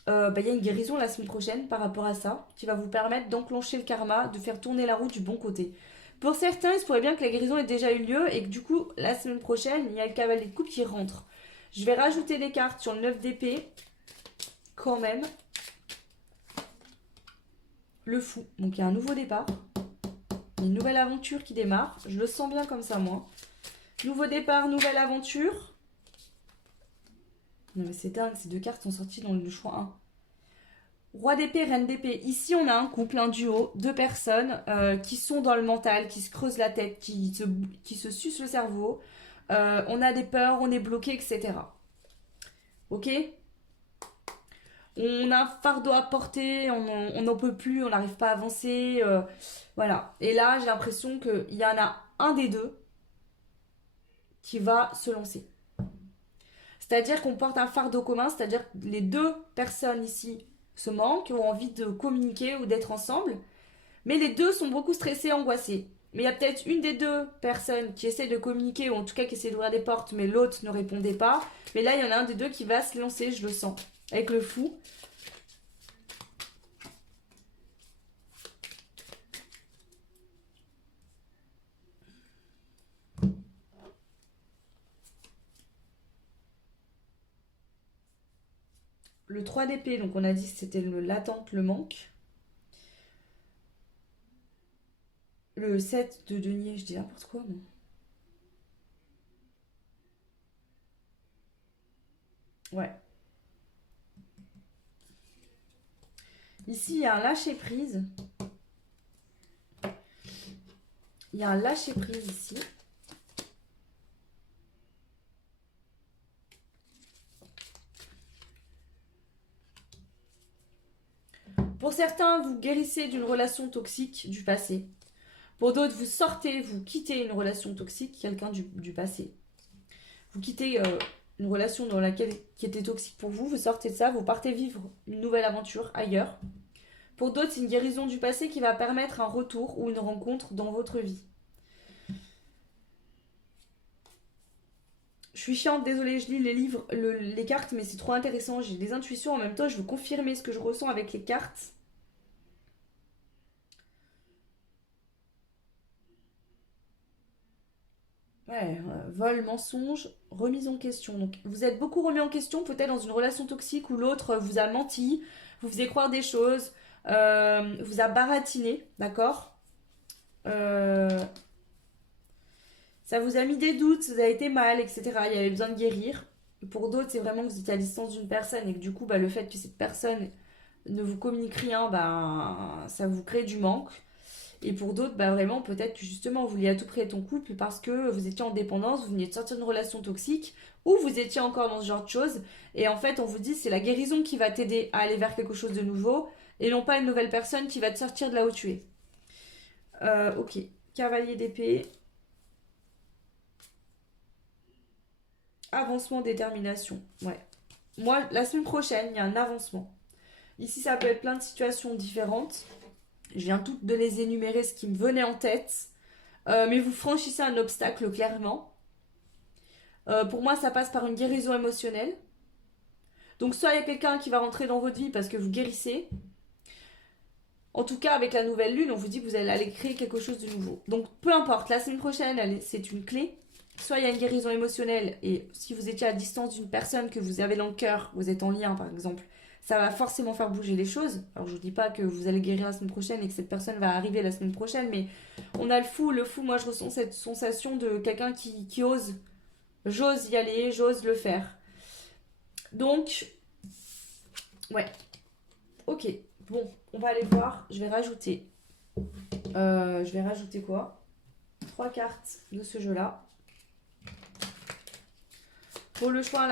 il y a une guérison la semaine prochaine par rapport à ça, qui va vous permettre d'enclencher le karma, de faire tourner la roue du bon côté. Pour certains, il se pourrait bien que la guérison ait déjà eu lieu et que du coup, la semaine prochaine, il y a le cavalier de coupe qui rentre. Je vais rajouter des cartes sur le 9 d'épée, quand même. Le fou. Donc il y a un nouveau départ. Une nouvelle aventure qui démarre. Je le sens bien comme ça, moi. Nouveau départ, nouvelle aventure. Non mais c'est dingue, ces deux cartes sont sorties dans le choix 1. Roi d'épée, reine d'épée. Ici, on a un couple, un duo, deux personnes qui sont dans le mental, qui se creusent la tête, qui se sucent le cerveau. On a des peurs, on est bloqué, etc. Ok? On a un fardeau à porter, on n'en peut plus, on n'arrive pas à avancer. Voilà. Et là, j'ai l'impression qu'il y en a un des deux qui va se lancer. C'est-à-dire qu'on porte un fardeau commun, c'est-à-dire que les deux personnes ici se manquent, ont envie de communiquer ou d'être ensemble, mais les deux sont beaucoup stressés, angoissés. Mais il y a peut-être une des deux personnes qui essaie de communiquer, ou en tout cas qui essaie d'ouvrir des portes, mais l'autre ne répondait pas. Mais là, il y en a un des deux qui va se lancer, je le sens, avec le fou. Le 3 d'épée, donc on a dit que c'était l'attente, le manque. Le 7 de denier, je dis n'importe quoi, moi. Ouais. Ici, il y a un lâcher prise. Il y a un lâcher prise ici. Pour certains, vous guérissez d'une relation toxique du passé. Pour d'autres, vous sortez, vous quittez une relation toxique, quelqu'un du passé. Vous quittez une relation dans laquelle qui était toxique pour vous, vous sortez de ça, vous partez vivre une nouvelle aventure ailleurs. Pour d'autres, c'est une guérison du passé qui va permettre un retour ou une rencontre dans votre vie. Je suis chiante, désolée, je lis les livres, les cartes, mais c'est trop intéressant. J'ai des intuitions en même temps, je veux confirmer ce que je ressens avec les cartes. Ouais, vol, mensonge, remise en question. Donc, vous êtes beaucoup remis en question, peut-être dans une relation toxique où l'autre vous a menti, vous faisait croire des choses, vous a baratiné, d'accord. Euh, Ça vous a mis des doutes, vous avez été mal, etc. Il y avait besoin de guérir. Pour d'autres, c'est vraiment que vous étiez à distance d'une personne et que du coup, bah, le fait que cette personne ne vous communique rien, bah, ça vous crée du manque. Et pour d'autres, bah, vraiment, peut-être que justement, vous vouliez à tout prix ton couple parce que vous étiez en dépendance, vous veniez de sortir d'une relation toxique ou vous étiez encore dans ce genre de choses. Et en fait, on vous dit, c'est la guérison qui va t'aider à aller vers quelque chose de nouveau et non pas une nouvelle personne qui va te sortir de là où tu es. Ok, cavalier d'épée. Avancement, détermination. Ouais. Moi, la semaine prochaine, il y a un avancement. Ici, ça peut être plein de situations différentes. Je viens toutes de les énumérer, ce qui me venait en tête. Mais vous franchissez un obstacle, clairement. Pour moi, ça passe par une guérison émotionnelle. Donc, soit il y a quelqu'un qui va rentrer dans votre vie parce que vous guérissez. En tout cas, avec la nouvelle lune, on vous dit que vous allez aller créer quelque chose de nouveau. Donc, peu importe, la semaine prochaine, c'est une clé. Soit il y a une guérison émotionnelle, et si vous étiez à distance d'une personne que vous avez dans le cœur, vous êtes en lien par exemple, ça va forcément faire bouger les choses. Alors je vous dis pas que vous allez guérir la semaine prochaine et que cette personne va arriver la semaine prochaine, mais on a le fou, moi je ressens cette sensation de quelqu'un qui ose. J'ose y aller, j'ose le faire. Donc, ouais, ok, bon, on va aller voir, je vais rajouter. Quoi? 3 cartes de ce jeu-là. Pour le choix,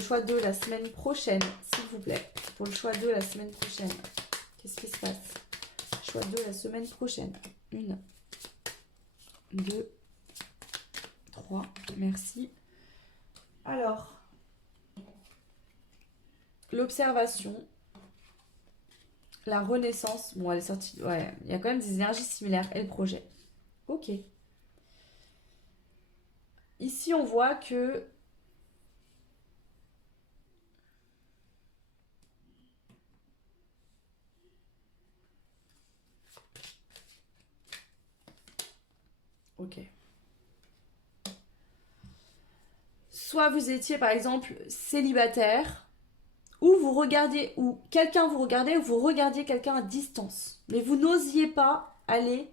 choix 2 la semaine prochaine, s'il vous plaît. Pour le choix 2 la semaine prochaine. Qu'est-ce qui se passe? Choix 2 la semaine prochaine. 1, 2, 3. Merci. Alors, l'observation, la renaissance. Bon, elle est sortie. Ouais, il y a quand même des énergies similaires. Et le projet. Ok. Ici, on voit que ok. Soit vous étiez par exemple célibataire, ou vous regardiez, ou quelqu'un vous regardait, ou vous regardiez quelqu'un à distance. Mais vous n'osiez pas aller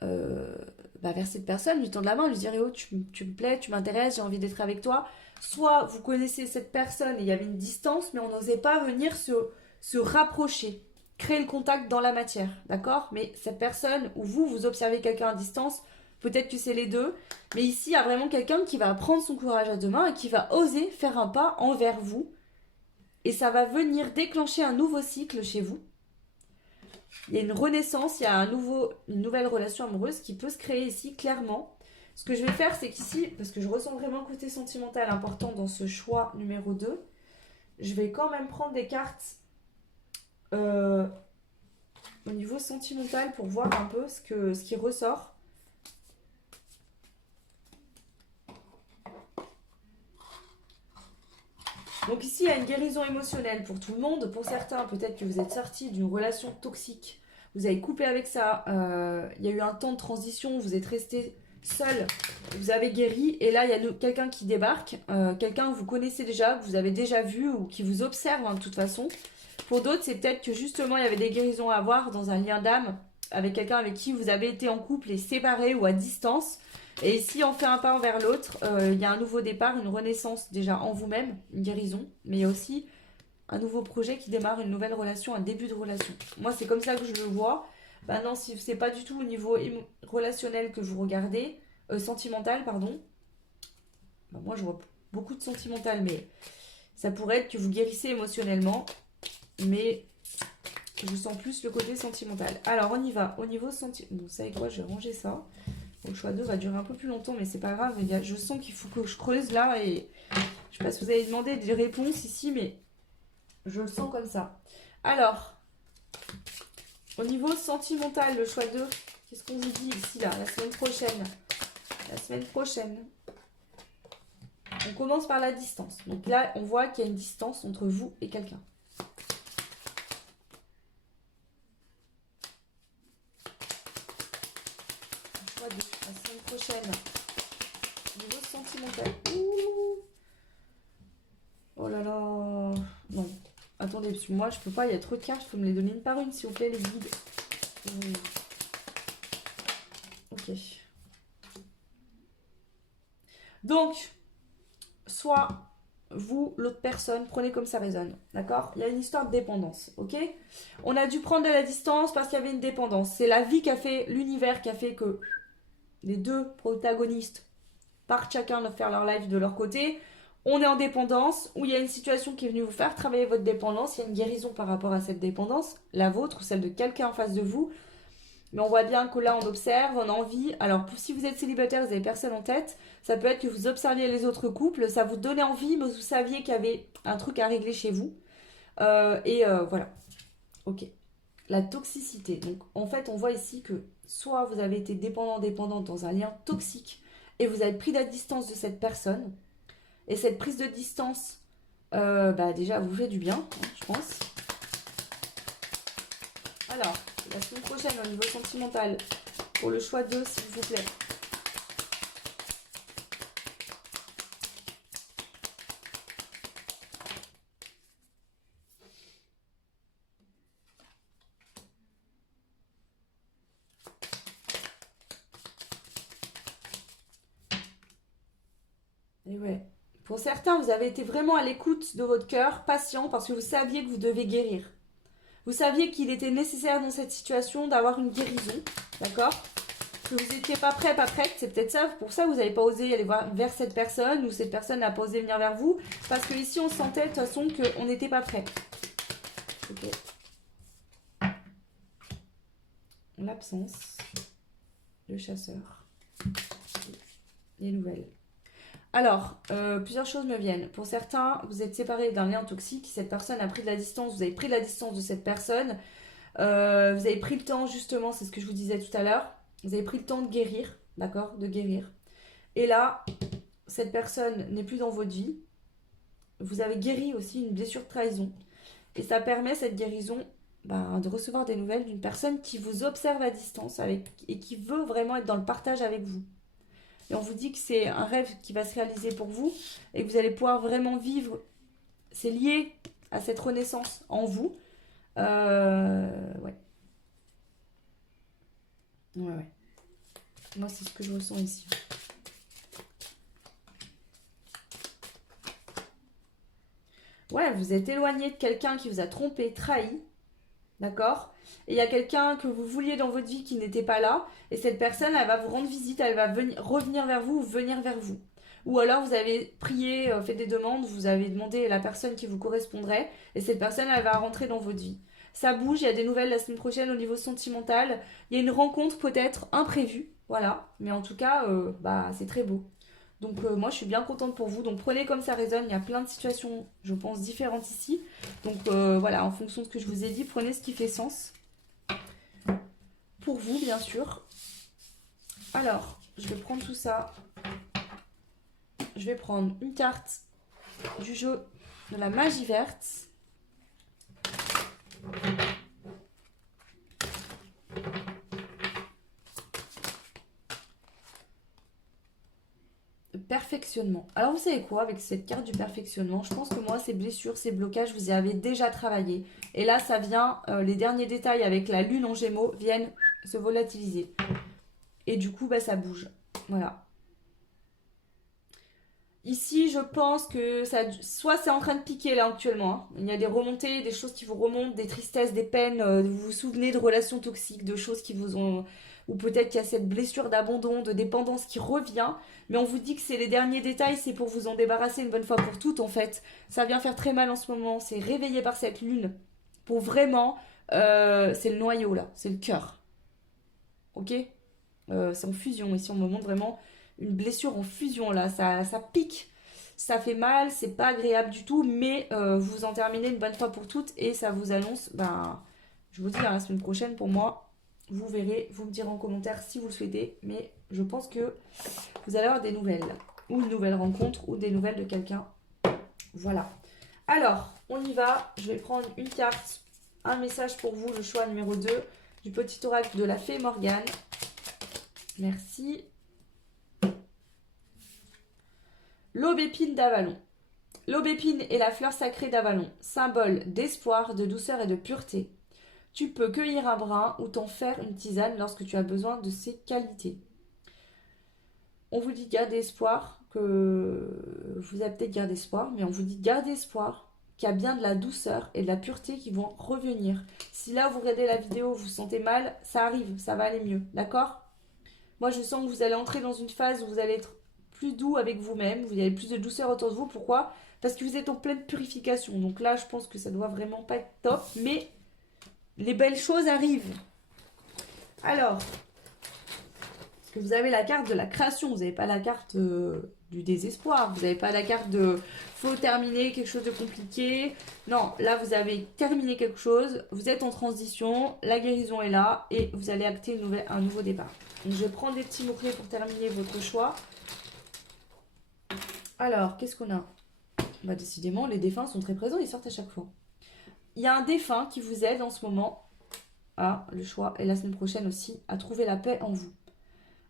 vers cette personne, lui tendre la main, lui dire oh, tu me plais, tu m'intéresses, j'ai envie d'être avec toi. Soit vous connaissez cette personne et il y avait une distance, mais on n'osait pas venir se rapprocher, créer le contact dans la matière, d'accord? Mais cette personne, ou vous observez quelqu'un à distance, peut-être que c'est les deux, mais ici il y a vraiment quelqu'un qui va prendre son courage à deux mains et qui va oser faire un pas envers vous. Et ça va venir déclencher un nouveau cycle chez vous. Il y a une renaissance, il y a une nouvelle relation amoureuse qui peut se créer ici, clairement. Ce que je vais faire, c'est qu'ici, parce que je ressens vraiment le côté sentimental important dans ce choix numéro 2, je vais quand même prendre des cartes au niveau sentimental pour voir un peu ce qui ressort. Donc ici, il y a une guérison émotionnelle pour tout le monde. Pour certains, peut-être que vous êtes sorti d'une relation toxique. Vous avez coupé avec ça. Il y a eu un temps de transition. Vous êtes resté seul. Vous avez guéri. Et là, il y a quelqu'un qui débarque. Quelqu'un que vous connaissez déjà, que vous avez déjà vu ou qui vous observe de toute façon. Pour d'autres, c'est peut-être que justement, il y avait des guérisons à avoir dans un lien d'âme avec quelqu'un avec qui vous avez été en couple et séparé ou à distance. Et si on fait un pas vers l'autre, il y a un nouveau départ, une renaissance déjà en vous-même, une guérison, mais il y a aussi un nouveau projet qui démarre, une nouvelle relation, un début de relation. Moi, c'est comme ça que je le vois. Maintenant, si c'est pas du tout au niveau relationnel que vous regardez, sentimental, pardon, moi je vois beaucoup de sentimental, mais ça pourrait être que vous guérissez émotionnellement, mais je sens plus le côté sentimental. Alors, on y va. Au niveau sentimental, vous savez quoi, je vais ranger ça. Le choix 2 va durer un peu plus longtemps, mais c'est pas grave. Je sens qu'il faut que je creuse là et je sais pas si vous avez demandé des réponses ici, mais je le sens comme ça. Alors, au niveau sentimental, le choix 2, qu'est-ce qu'on vous dit ici, là, la semaine prochaine? La semaine prochaine. On commence par la distance. Donc là, on voit qu'il y a une distance entre vous et quelqu'un. Choix 2, la semaine prochaine. Niveau sentimental. Ouh. Oh là là. Non. Attendez, parce que moi je peux pas, il y a trop de cartes, il faut me les donner une par une, s'il vous plaît, les guides. Ok. Donc, soit vous, l'autre personne, prenez comme ça résonne, d'accord? Il y a une histoire de dépendance, ok? On a dû prendre de la distance parce qu'il y avait une dépendance. C'est la vie qui a fait, l'univers qui a fait que les deux protagonistes partent chacun faire leur life de leur côté. On est en dépendance, où il y a une situation qui est venue vous faire travailler votre dépendance, il y a une guérison par rapport à cette dépendance, la vôtre ou celle de quelqu'un en face de vous. Mais on voit bien que là, on observe, on a envie. Alors, si vous êtes célibataire, vous n'avez personne en tête, ça peut être que vous observiez les autres couples, ça vous donnait envie, mais vous saviez qu'il y avait un truc à régler chez vous. Voilà. Ok. La toxicité. Donc, en fait, on voit ici que soit vous avez été dépendante dans un lien toxique et vous avez pris la distance de cette personne. Et cette prise de distance, déjà, vous fait du bien, hein, je pense. Alors, la semaine prochaine, au niveau sentimental, pour le choix 2, s'il vous plaît. Et ouais. Pour certains, vous avez été vraiment à l'écoute de votre cœur, patient, parce que vous saviez que vous devez guérir. Vous saviez qu'il était nécessaire dans cette situation d'avoir une guérison, d'accord? Que vous n'étiez pas prêt, pas prête, c'est peut-être ça, pour ça que vous n'avez pas osé aller vers cette personne, ou cette personne n'a pas osé venir vers vous, parce que ici on sentait de toute façon qu'on n'était pas prêt. Ok. L'absence, le chasseur, les nouvelles. Alors, plusieurs choses me viennent. Pour certains, vous êtes séparés d'un lien toxique, cette personne a pris de la distance, vous avez pris de la distance de cette personne, vous avez pris le temps, justement, c'est ce que je vous disais tout à l'heure, vous avez pris le temps de guérir, d'accord? De guérir. Et là, cette personne n'est plus dans votre vie, vous avez guéri aussi une blessure de trahison. Et ça permet, cette guérison, de recevoir des nouvelles d'une personne qui vous observe à distance et qui veut vraiment être dans le partage avec vous. Et on vous dit que c'est un rêve qui va se réaliser pour vous et que vous allez pouvoir vraiment vivre. C'est lié à cette renaissance en vous. Ouais. Ouais. Moi, c'est ce que je ressens ici. Ouais, vous êtes éloigné de quelqu'un qui vous a trompé, trahi. D'accord? Et il y a quelqu'un que vous vouliez dans votre vie qui n'était pas là. Et cette personne, elle va vous rendre visite, elle va revenir vers vous ou venir vers vous. Ou alors vous avez prié, fait des demandes, vous avez demandé la personne qui vous correspondrait. Et cette personne, elle va rentrer dans votre vie. Ça bouge, il y a des nouvelles la semaine prochaine au niveau sentimental. Il y a une rencontre peut-être imprévue. Voilà. Mais en tout cas, c'est très beau. Donc moi je suis bien contente pour vous. Donc prenez comme ça résonne. Il y a plein de situations, je pense, différentes ici. Donc voilà, en fonction de ce que je vous ai dit, prenez ce qui fait sens. Pour vous, bien sûr. Alors, je vais prendre tout ça. Je vais prendre une carte du jeu de la magie verte. Perfectionnement. Alors vous savez quoi, avec cette carte du perfectionnement, je pense que moi ces blessures, ces blocages, vous y avez déjà travaillé. Et là ça vient, les derniers détails avec la lune en gémeaux viennent se volatiliser. Et du coup ça bouge. Voilà. Ici je pense que ça, soit c'est en train de piquer là actuellement, hein. Il y a des remontées, des choses qui vous remontent, des tristesses, des peines, vous vous souvenez de relations toxiques, de choses qui vous ont... Ou peut-être qu'il y a cette blessure d'abandon, de dépendance qui revient. Mais on vous dit que c'est les derniers détails, c'est pour vous en débarrasser une bonne fois pour toutes en fait. Ça vient faire très mal en ce moment, c'est réveillé par cette lune. Pour vraiment, c'est le noyau là, c'est le cœur. Ok? C'est en fusion, ici on me montre vraiment une blessure en fusion là, ça pique. Ça fait mal, c'est pas agréable du tout, mais vous en terminez une bonne fois pour toutes et ça vous annonce, je vous dis la semaine prochaine pour moi, vous verrez, vous me direz en commentaire si vous le souhaitez, mais je pense que vous allez avoir des nouvelles, ou une nouvelle rencontre, ou des nouvelles de quelqu'un. Voilà. Alors, on y va. Je vais prendre une carte, un message pour vous, le choix numéro 2 du petit oracle de la fée Morgane. Merci. L'aubépine d'Avalon. L'aubépine est la fleur sacrée d'Avalon, symbole d'espoir, de douceur et de pureté. Tu peux cueillir un brin ou t'en faire une tisane lorsque tu as besoin de ces qualités. On vous dit gardez espoir, que vous avez peut-être gardé espoir, mais on vous dit gardez espoir, qu'il y a bien de la douceur et de la pureté qui vont revenir. Si là vous regardez la vidéo, vous vous sentez mal, ça arrive, ça va aller mieux, d'accord? Moi je sens que vous allez entrer dans une phase où vous allez être plus doux avec vous-même, vous avez plus de douceur autour de vous. Pourquoi? Parce que vous êtes en pleine purification. Donc là je pense que ça doit vraiment pas être top, mais les belles choses arrivent. Alors, que vous avez la carte de la création, vous n'avez pas la carte du désespoir, vous n'avez pas la carte de faut terminer quelque chose de compliqué. Non, là vous avez terminé quelque chose, vous êtes en transition, la guérison est là et vous allez acter un nouveau départ. Donc je vais prendre des petits mots-clés pour terminer votre choix. Alors, qu'est-ce qu'on a? Bah, décidément, les défunts sont très présents, ils sortent à chaque fois. Il y a un défunt qui vous aide en ce moment à le choix et la semaine prochaine aussi à trouver la paix en vous.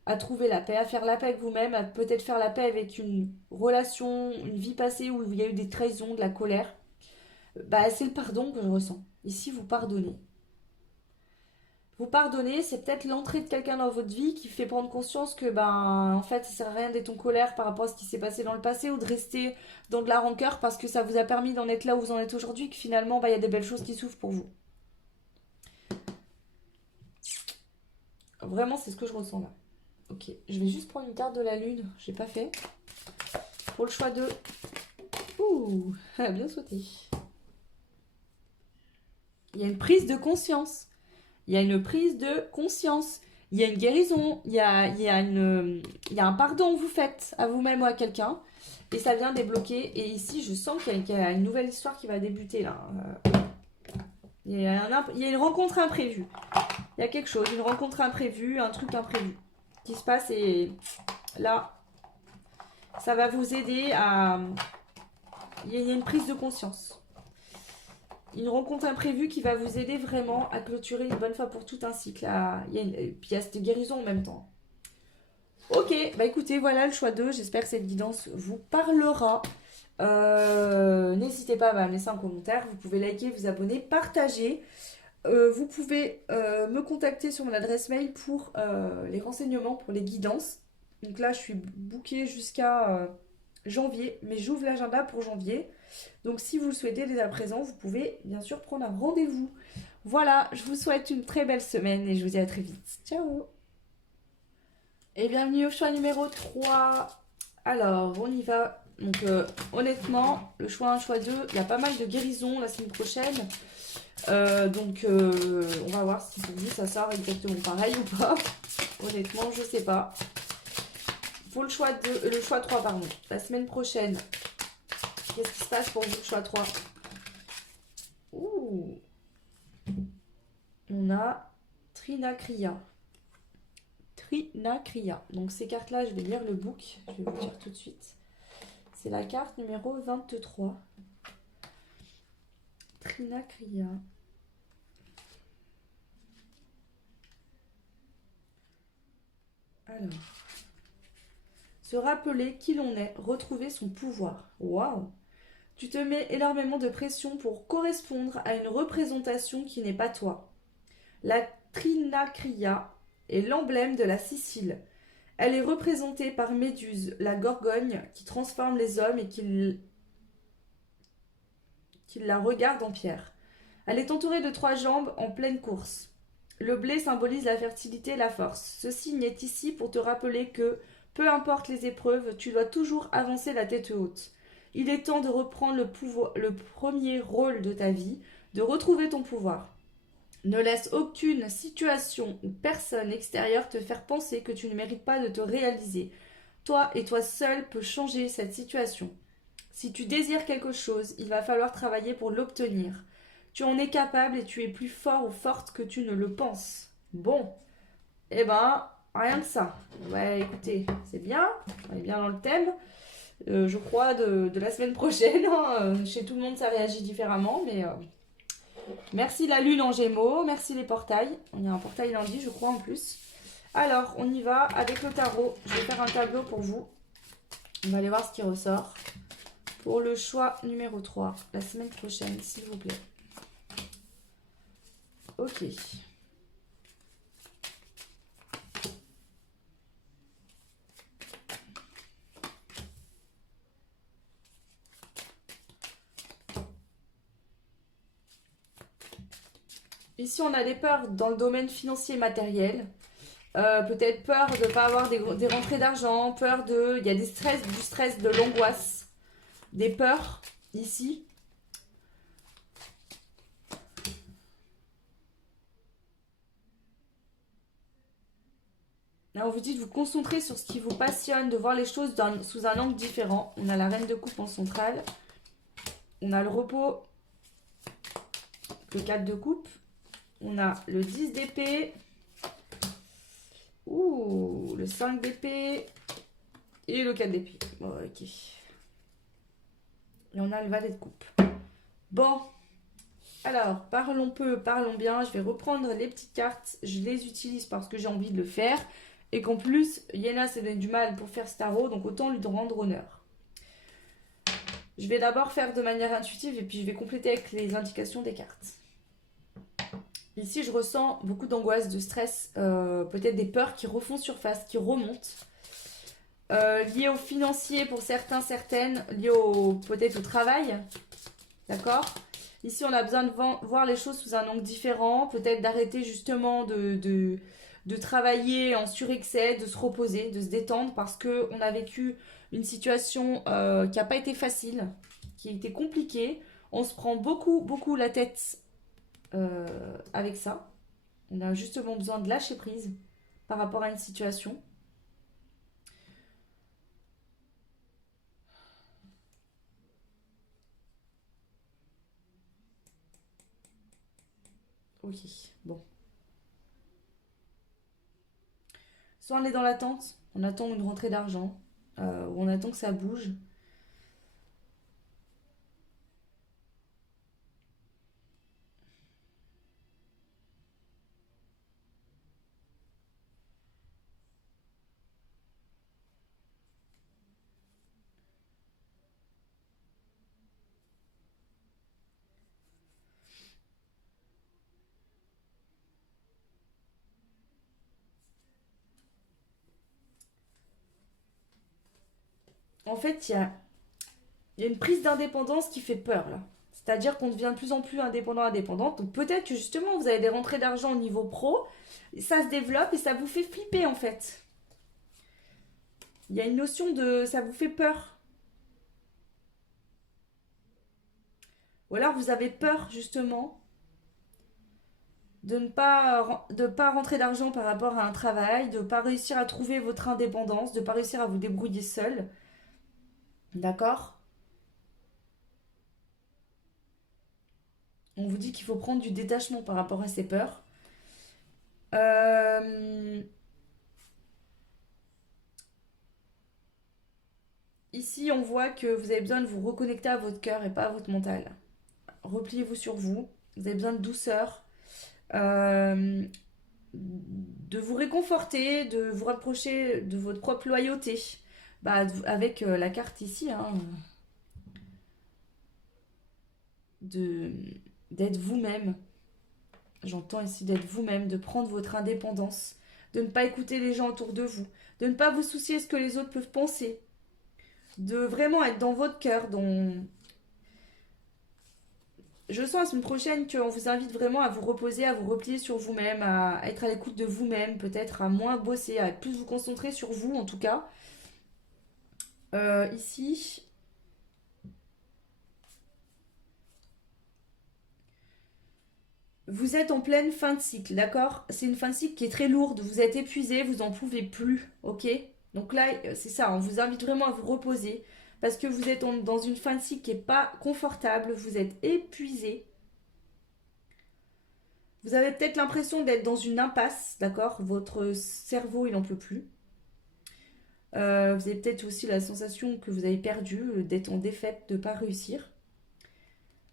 À trouver la paix, à faire la paix avec vous-même, à peut-être faire la paix avec une relation, une vie passée où il y a eu des trahisons, de la colère. Bah, c'est le pardon que je ressens. Ici, vous pardonnez. Vous pardonnez, c'est peut-être l'entrée de quelqu'un dans votre vie qui fait prendre conscience que, ben, en fait, ça sert à rien d'être en colère par rapport à ce qui s'est passé dans le passé ou de rester dans de la rancœur parce que ça vous a permis d'en être là où vous en êtes aujourd'hui, que finalement, bah, il y a des belles choses qui s'ouvrent pour vous. Vraiment, c'est ce que je ressens là. Ok, je vais juste prendre une carte de la lune, j'ai pas fait. Pour le choix de... Ouh, bien sauté. Il y a une prise de conscience. Il y a une prise de conscience. Il y a une guérison. Il y a un pardon que vous faites à vous-même ou à quelqu'un. Et ça vient débloquer. Et ici, je sens qu'il y a une nouvelle histoire qui va débuter là. Il y a une rencontre imprévue. Il y a quelque chose, une rencontre imprévue, un truc imprévu qui se passe et là, ça va vous aider à... Il y a une prise de conscience. Une rencontre imprévue qui va vous aider vraiment à clôturer une bonne fois pour tout un cycle. Puis il y a cette guérison en même temps. Ok, bah écoutez, voilà le choix 2. J'espère que cette guidance vous parlera. N'hésitez pas à me laisser un commentaire. Vous pouvez liker, vous abonner, partager. Vous pouvez me contacter sur mon adresse mail pour les renseignements, pour les guidances. Donc là, je suis bookée jusqu'à janvier, mais j'ouvre l'agenda pour janvier. Donc si vous le souhaitez dès à présent, vous pouvez bien sûr prendre un rendez-vous. Voilà, je vous souhaite une très belle semaine et je vous dis à très vite. Ciao! Et bienvenue au choix numéro 3. Alors, on y va. Donc honnêtement, le choix 1, choix 2, il y a pas mal de guérisons la semaine prochaine. On va voir si pour vous ça sort exactement pareil ou pas. Honnêtement, je sais pas. Pour le choix 3, pardon. La semaine prochaine, qu'est-ce qui se passe pour vous, le choix 3? Ouh. On a Trinacria. Trinacria. Donc ces cartes-là, je vais lire le book. Je vais vous dire tout de suite. C'est la carte numéro 23. Trinacria. Alors, se rappeler qui l'on est, retrouver son pouvoir. Waouh! Tu te mets énormément de pression pour correspondre à une représentation qui n'est pas toi. La Trinacria est l'emblème de la Sicile. Elle est représentée par Méduse, la Gorgogne, qui transforme les hommes et qui la regarde en pierre. Elle est entourée de 3 jambes en pleine course. Le blé symbolise la fertilité et la force. Ce signe est ici pour te rappeler que, peu importe les épreuves, tu dois toujours avancer la tête haute. Il est temps de reprendre le premier rôle de ta vie, de retrouver ton pouvoir. Ne laisse aucune situation ou personne extérieure te faire penser que tu ne mérites pas de te réaliser. Toi et toi seul peux changer cette situation. Si tu désires quelque chose, il va falloir travailler pour l'obtenir. Tu en es capable et tu es plus fort ou forte que tu ne le penses. Bon, eh ben, rien que ça. Ouais, écoutez, c'est bien, on est bien dans le thème. Je crois de la semaine prochaine. Hein. Chez tout le monde, ça réagit différemment, mais merci la lune en gémeaux, merci les portails. On a un portail lundi, je crois, en plus. Alors, on y va avec le tarot. Je vais faire un tableau pour vous. On va aller voir ce qui ressort. Pour le choix numéro 3, la semaine prochaine, s'il vous plaît. Ok. Ici, on a des peurs dans le domaine financier et matériel. Peut-être peur de ne pas avoir des rentrées d'argent, peur de... Il y a des stress, du stress, de l'angoisse, des peurs ici. Là, on vous dit de vous concentrer sur ce qui vous passionne, de voir les choses sous un angle différent. On a la reine de coupe en centrale. On a le repos, le 4 de coupe. On a le 10 d'épée. Ouh, le 5 d'épée. Et le 4 d'épée. Bon, ok. Et on a le valet de coupe. Bon. Alors, parlons peu, parlons bien. Je vais reprendre les petites cartes. Je les utilise parce que j'ai envie de le faire. Et qu'en plus, Yéna s'est donné du mal pour faire ce tarot. Donc, autant lui rendre honneur. Je vais d'abord faire de manière intuitive. Et puis, je vais compléter avec les indications des cartes. Ici, je ressens beaucoup d'angoisse, de stress. Peut-être des peurs qui refont surface, qui remontent. Liées au financier pour certains, certaines. Liées peut-être au travail. D'accord ? Ici, on a besoin de voir les choses sous un angle différent. Peut-être d'arrêter justement de travailler en surexcès, de se reposer, de se détendre. Parce qu'on a vécu une situation qui n'a pas été facile, qui a été compliquée. On se prend beaucoup, beaucoup la tête avec ça. On a justement besoin de lâcher prise par rapport à une situation. Ok, bon. Soit on est dans l'attente, on attend une rentrée d'argent, ou on attend que ça bouge. En fait, il y a une prise d'indépendance qui fait peur là. C'est-à-dire qu'on devient de plus en plus indépendant, indépendante. Donc peut-être que justement vous avez des rentrées d'argent au niveau pro, ça se développe et ça vous fait flipper en fait. Il y a une notion de ça vous fait peur. Ou alors vous avez peur justement de ne pas rentrer d'argent par rapport à un travail, de ne pas réussir à trouver votre indépendance, de ne pas réussir à vous débrouiller seul. D'accord ? On vous dit qu'il faut prendre du détachement par rapport à ces peurs. Euh, Ici, on voit que vous avez besoin de vous reconnecter à votre cœur et pas à votre mental. Repliez-vous sur vous. Vous avez besoin de douceur, euh, de vous réconforter, de vous rapprocher de votre propre loyauté. Bah, avec la carte ici, hein, de d'être vous-même. J'entends ici d'être vous-même, de prendre votre indépendance, de ne pas écouter les gens autour de vous, de ne pas vous soucier de ce que les autres peuvent penser, de vraiment être dans votre cœur. Je sens la semaine prochaine qu'on vous invite vraiment à vous reposer, à vous replier sur vous-même, à être à l'écoute de vous-même, peut-être à moins bosser, à plus vous concentrer sur vous en tout cas. Ici, vous êtes en pleine fin de cycle, d'accord? C'est une fin de cycle qui est très lourde, vous êtes épuisé, vous en pouvez plus, ok? Donc là, c'est ça, on vous invite vraiment à vous reposer parce que vous êtes dans une fin de cycle qui n'est pas confortable, vous êtes épuisé. Vous avez peut-être l'impression d'être dans une impasse, d'accord? Votre cerveau, il n'en peut plus. Vous avez peut-être aussi la sensation que vous avez perdu, d'être en défaite, de ne pas réussir.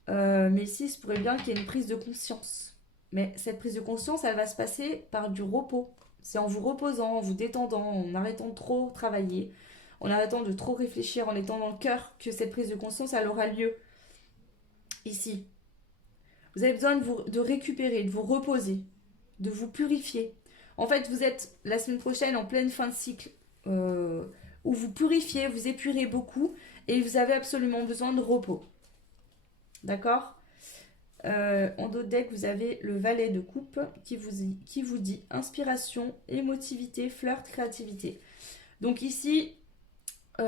Mais ici, il se pourrait bien qu'il y ait une prise de conscience. Mais cette prise de conscience, elle va se passer par du repos. C'est en vous reposant, en vous détendant, en arrêtant de trop travailler, en arrêtant de trop réfléchir, en étant dans le cœur, que cette prise de conscience, elle aura lieu. Ici. Vous avez besoin de récupérer, de vous reposer, de vous purifier. En fait, vous êtes la semaine prochaine en pleine fin de cycle euh, où vous purifiez, vous épurez beaucoup et vous avez absolument besoin de repos. D'accord ? En dos de deck, vous avez le valet de coupe qui vous dit inspiration, émotivité, flirt, créativité. Donc ici, vous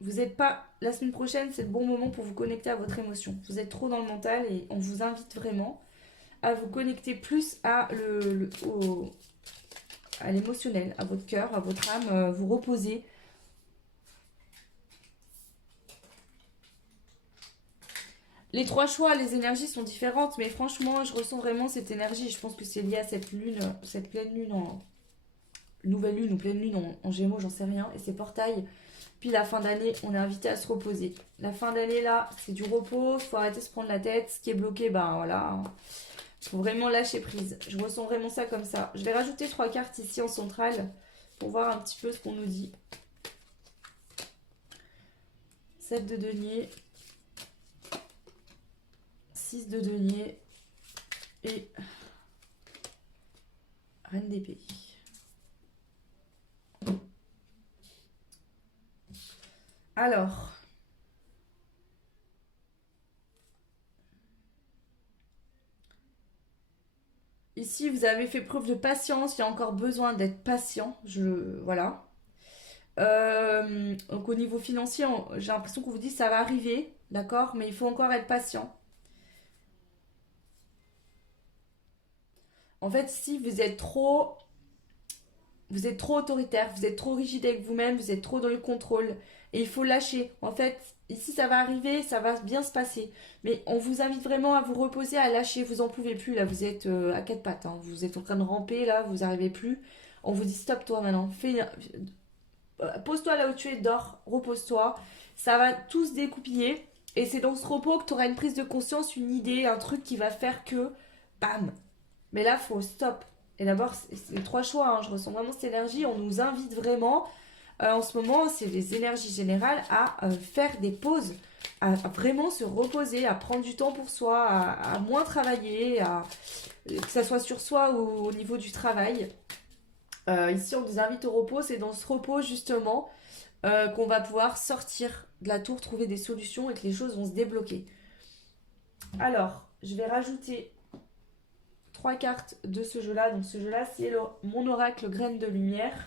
n'êtes pas... La semaine prochaine, c'est le bon moment pour vous connecter à votre émotion. Vous êtes trop dans le mental et on vous invite vraiment à vous connecter plus à à l'émotionnel, à votre cœur, à votre âme, vous reposer. Les trois choix, les énergies sont différentes, mais franchement, je ressens vraiment cette énergie. Je pense que c'est lié à cette lune, cette pleine lune en... Nouvelle lune ou pleine lune en Gémeaux, j'en sais rien. Et ces portails. Puis la fin d'année, on est invité à se reposer. La fin d'année, là, c'est du repos. Il faut arrêter de se prendre la tête. Ce qui est bloqué, ben voilà. Il faut vraiment lâcher prise. Je ressens vraiment ça comme ça. Je vais rajouter 3 cartes ici en centrale pour voir un petit peu ce qu'on nous dit. 7 de denier. 6 de denier. Et reine d'épée. Alors, ici vous avez fait preuve de patience, il y a encore besoin d'être patient, voilà. Donc au niveau financier, j'ai l'impression qu'on vous dit ça va arriver, d'accord, mais il faut encore être patient. En fait, si vous êtes trop autoritaire, vous êtes trop rigide avec vous-même, vous êtes trop dans le contrôle. Et il faut lâcher. En fait, ici, ça va arriver, ça va bien se passer. Mais on vous invite vraiment à vous reposer, à lâcher. Vous en pouvez plus, là, vous êtes à quatre pattes. Hein. Vous êtes en train de ramper, là, vous n'arrivez plus. On vous dit stop, toi, maintenant. Pose-toi là où tu es, dors, repose-toi. Ça va tout se découpiller. Et c'est dans ce repos que tu auras une prise de conscience, une idée, un truc qui va faire que, bam. Mais là, faut stop. Et d'abord, c'est trois choix. Hein. Je ressens vraiment cette énergie. On nous invite vraiment, en ce moment, c'est les énergies générales, à faire des pauses, à vraiment se reposer, à prendre du temps pour soi, à moins travailler, que ça soit sur soi ou au niveau du travail. Ici, on nous invite au repos. C'est dans ce repos, justement, qu'on va pouvoir sortir de la tour, trouver des solutions et que les choses vont se débloquer. Alors, je vais rajouter 3 cartes de ce jeu-là. Donc ce jeu-là, c'est mon oracle graine de lumière.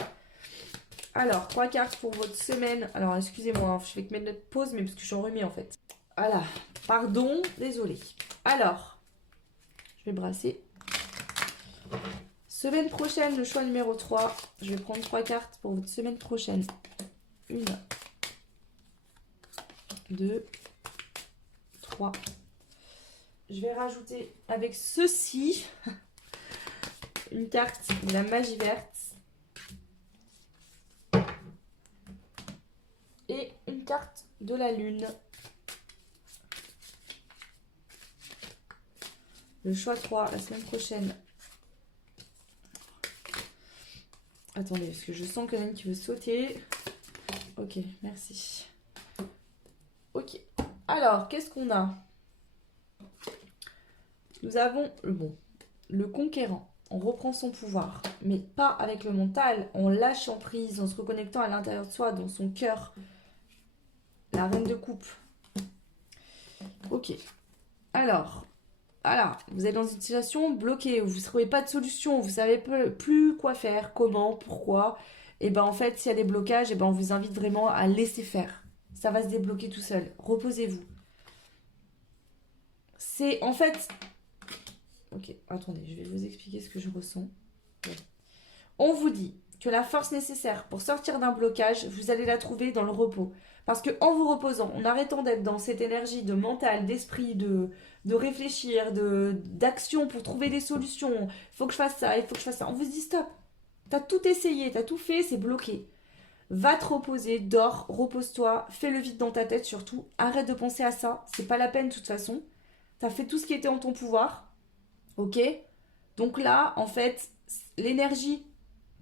Alors, 3 cartes pour votre semaine. Alors, excusez-moi, hein, je fais que mettre notre pause, mais parce que je suis enrhumée en fait. Voilà, pardon, désolé. Alors, je vais brasser. Semaine prochaine, le choix numéro 3. Je vais prendre 3 cartes pour votre semaine prochaine. 1, 2, 3. Je vais rajouter avec ceci une carte de la magie verte et une carte de la lune. Le choix 3 la semaine prochaine. Attendez, parce que je sens qu'il y en a une qui veut sauter. Ok, merci. Ok. Alors, qu'est-ce qu'on a? Nous avons le conquérant. On reprend son pouvoir, mais pas avec le mental. On lâche en prise, en se reconnectant à l'intérieur de soi, dans son cœur. La reine de coupe. Ok. Alors, voilà, vous êtes dans une situation bloquée, où vous ne trouvez pas de solution, vous ne savez plus quoi faire, comment, pourquoi. Et ben en fait, s'il y a des blocages, et ben on vous invite vraiment à laisser faire. Ça va se débloquer tout seul. Reposez-vous. C'est en fait... Ok, attendez, je vais vous expliquer ce que je ressens. Ouais. On vous dit que la force nécessaire pour sortir d'un blocage, vous allez la trouver dans le repos. Parce que en vous reposant, en arrêtant d'être dans cette énergie de mental, d'esprit, de réfléchir, d'action pour trouver des solutions, il faut que je fasse ça, il faut que je fasse ça, on vous dit stop. T'as tout essayé, t'as tout fait, c'est bloqué. Va te reposer, dors, repose-toi, fais le vide dans ta tête surtout. Arrête de penser à ça, c'est pas la peine de toute façon. T'as fait tout ce qui était en ton pouvoir. Ok? Donc là, en fait, l'énergie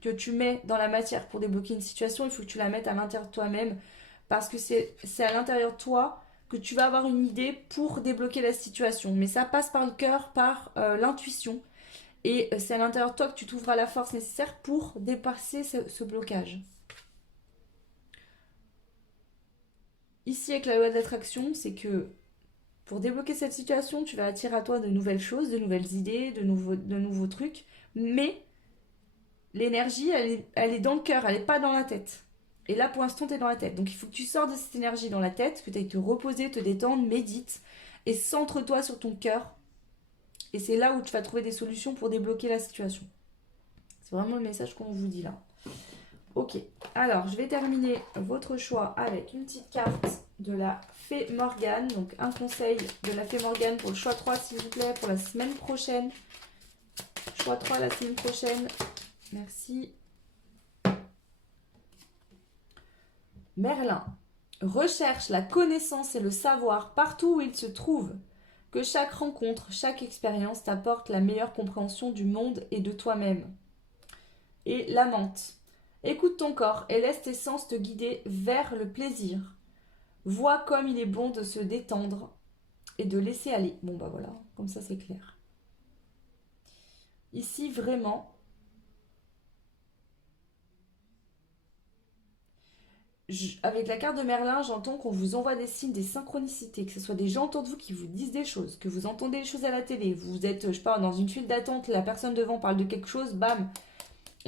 que tu mets dans la matière pour débloquer une situation, il faut que tu la mettes à l'intérieur de toi-même parce que c'est à l'intérieur de toi que tu vas avoir une idée pour débloquer la situation. Mais ça passe par le cœur, par l'intuition. Et c'est à l'intérieur de toi que tu trouveras la force nécessaire pour dépasser ce blocage. ici avec la loi de l'attraction, c'est que pour débloquer cette situation, tu vas attirer à toi de nouvelles choses, de nouvelles idées, de nouveaux trucs, mais l'énergie, elle est dans le cœur, elle n'est pas dans la tête. Et là, pour l'instant, tu es dans la tête. Donc, il faut que tu sors de cette énergie dans la tête, que tu ailles te reposer, te détendre, médite, et centre-toi sur ton cœur. Et c'est là où tu vas trouver des solutions pour débloquer la situation. C'est vraiment le message qu'on vous dit là. Ok, alors je vais terminer votre choix avec une petite carte de la Fée Morgane. Donc un conseil de la Fée Morgane pour le choix 3 s'il vous plaît, pour la semaine prochaine. Choix 3 la semaine prochaine. Merci. Merlin. Recherche la connaissance et le savoir partout où il se trouve. Que chaque rencontre, chaque expérience t'apporte la meilleure compréhension du monde et de toi-même. Et la menthe. Écoute ton corps et laisse tes sens te guider vers le plaisir. Vois comme il est bon de se détendre et de laisser aller. Bon bah voilà, comme ça c'est clair. Ici vraiment, avec la carte de Merlin, j'entends qu'on vous envoie des signes, des synchronicités, que ce soit des gens autour de vous qui vous disent des choses, que vous entendez des choses à la télé, vous êtes, je sais pas, dans une file d'attente, la personne devant parle de quelque chose, bam.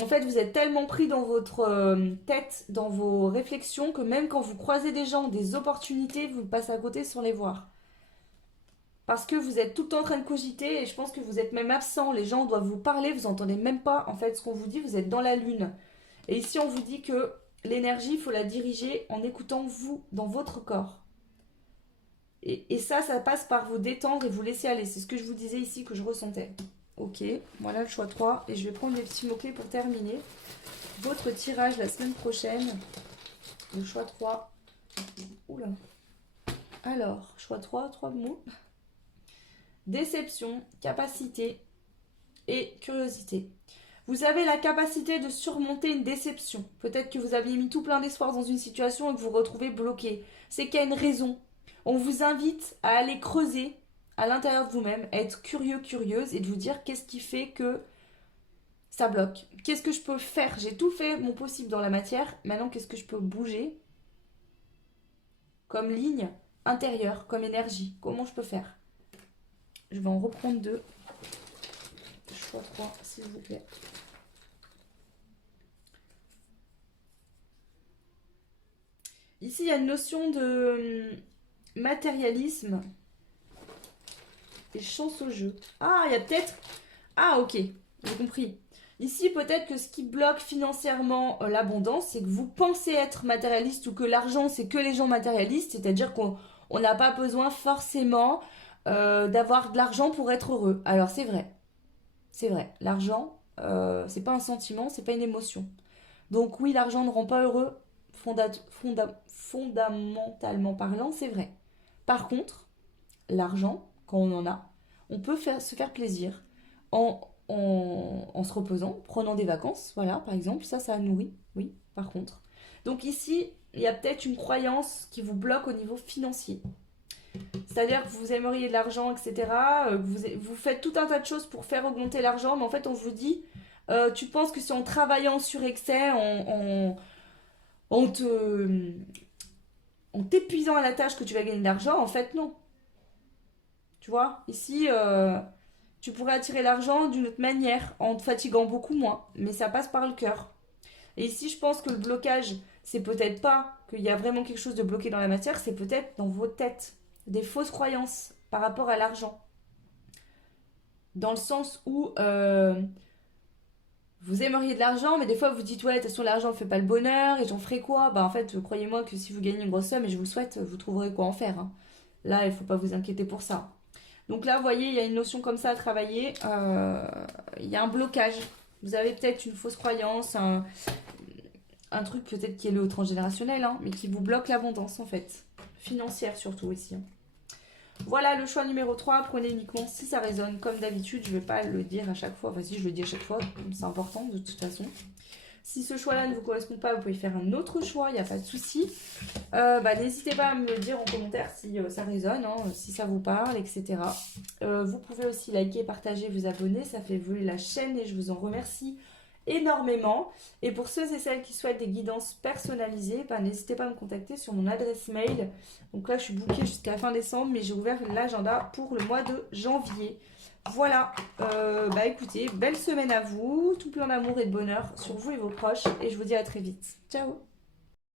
En fait, vous êtes tellement pris dans votre tête, dans vos réflexions, que même quand vous croisez des gens, des opportunités, vous passez à côté sans les voir. Parce que vous êtes tout le temps en train de cogiter et je pense que vous êtes même absent. Les gens doivent vous parler, vous entendez même pas en fait ce qu'on vous dit, vous êtes dans la lune. Et ici, on vous dit que l'énergie, il faut la diriger en écoutant vous, dans votre corps. Et ça passe par vous détendre et vous laisser aller. C'est ce que je vous disais ici que je ressentais. Ok, voilà le choix 3. Et je vais prendre les petits mots-clés pour terminer. Votre tirage la semaine prochaine. Le choix 3. Oula. Alors, choix 3, 3 mots. Déception, capacité et curiosité. Vous avez la capacité de surmonter une déception. Peut-être que vous aviez mis tout plein d'espoir dans une situation et que vous vous retrouvez bloqué. C'est qu'il y a une raison. On vous invite à aller creuser à l'intérieur de vous-même, à être curieux, curieuse et de vous dire qu'est-ce qui fait que ça bloque. Qu'est-ce que je peux faire? J'ai tout fait mon possible dans la matière. Maintenant, qu'est-ce que je peux bouger comme ligne intérieure, comme énergie? Comment je peux faire? Je vais en reprendre 2. Choix 3, s'il vous plaît. Ici, il y a une notion de matérialisme et chance au jeu. Ah, il y a peut-être... Ah, ok, j'ai compris. Ici, peut-être que ce qui bloque financièrement l'abondance, c'est que vous pensez être matérialiste ou que l'argent, c'est que les gens matérialistes, c'est-à-dire qu'on n'a pas besoin forcément d'avoir de l'argent pour être heureux. Alors, c'est vrai. C'est vrai. L'argent, c'est pas un sentiment, c'est pas une émotion. Donc oui, l'argent ne rend pas heureux, fondamentalement parlant, c'est vrai. Par contre, l'argent, quand on en a, on peut se faire plaisir en se reposant, prenant des vacances, voilà, par exemple, ça nourrit, oui, par contre. Donc ici, il y a peut-être une croyance qui vous bloque au niveau financier. C'est-à-dire que vous aimeriez de l'argent, etc. Vous faites tout un tas de choses pour faire augmenter l'argent, mais en fait, on vous dit, tu penses que c'est en travaillant sur excès, en t'épuisant à la tâche que tu vas gagner de l'argent, en fait, non. Tu vois, ici, tu pourrais attirer l'argent d'une autre manière, en te fatiguant beaucoup moins, mais ça passe par le cœur. Et ici, je pense que le blocage, c'est peut-être pas qu'il y a vraiment quelque chose de bloqué dans la matière, c'est peut-être dans vos têtes, des fausses croyances par rapport à l'argent. Dans le sens où vous aimeriez de l'argent, mais des fois vous dites ouais, de toute façon l'argent ne fait pas le bonheur et j'en ferai quoi? Bah en fait, croyez-moi que si vous gagnez une grosse somme, et je vous le souhaite, vous trouverez quoi en faire. Hein. Là, il ne faut pas vous inquiéter pour ça. Donc là, vous voyez, il y a une notion comme ça à travailler. Il y a un blocage. Vous avez peut-être une fausse croyance, un truc peut-être qui est le transgénérationnel, hein, mais qui vous bloque l'abondance en fait. Financière surtout ici. Hein. Voilà le choix numéro 3. Prenez uniquement si ça résonne. Comme d'habitude, je ne vais pas le dire à chaque fois. Enfin si, je le dis à chaque fois. C'est important de toute façon. Si ce choix-là ne vous correspond pas, vous pouvez faire un autre choix. Il n'y a pas de souci. N'hésitez pas à me le dire en commentaire si ça résonne, hein, si ça vous parle, etc. Vous pouvez aussi liker, partager, vous abonner. Ça fait évoluer la chaîne et je vous en remercie énormément. Et pour ceux et celles qui souhaitent des guidances personnalisées, bah, n'hésitez pas à me contacter sur mon adresse mail. Donc là, je suis bookée jusqu'à fin décembre, mais j'ai ouvert l'agenda pour le mois de janvier. Voilà, bah écoutez, belle semaine à vous, tout plein d'amour et de bonheur sur vous et vos proches, et je vous dis à très vite. Ciao!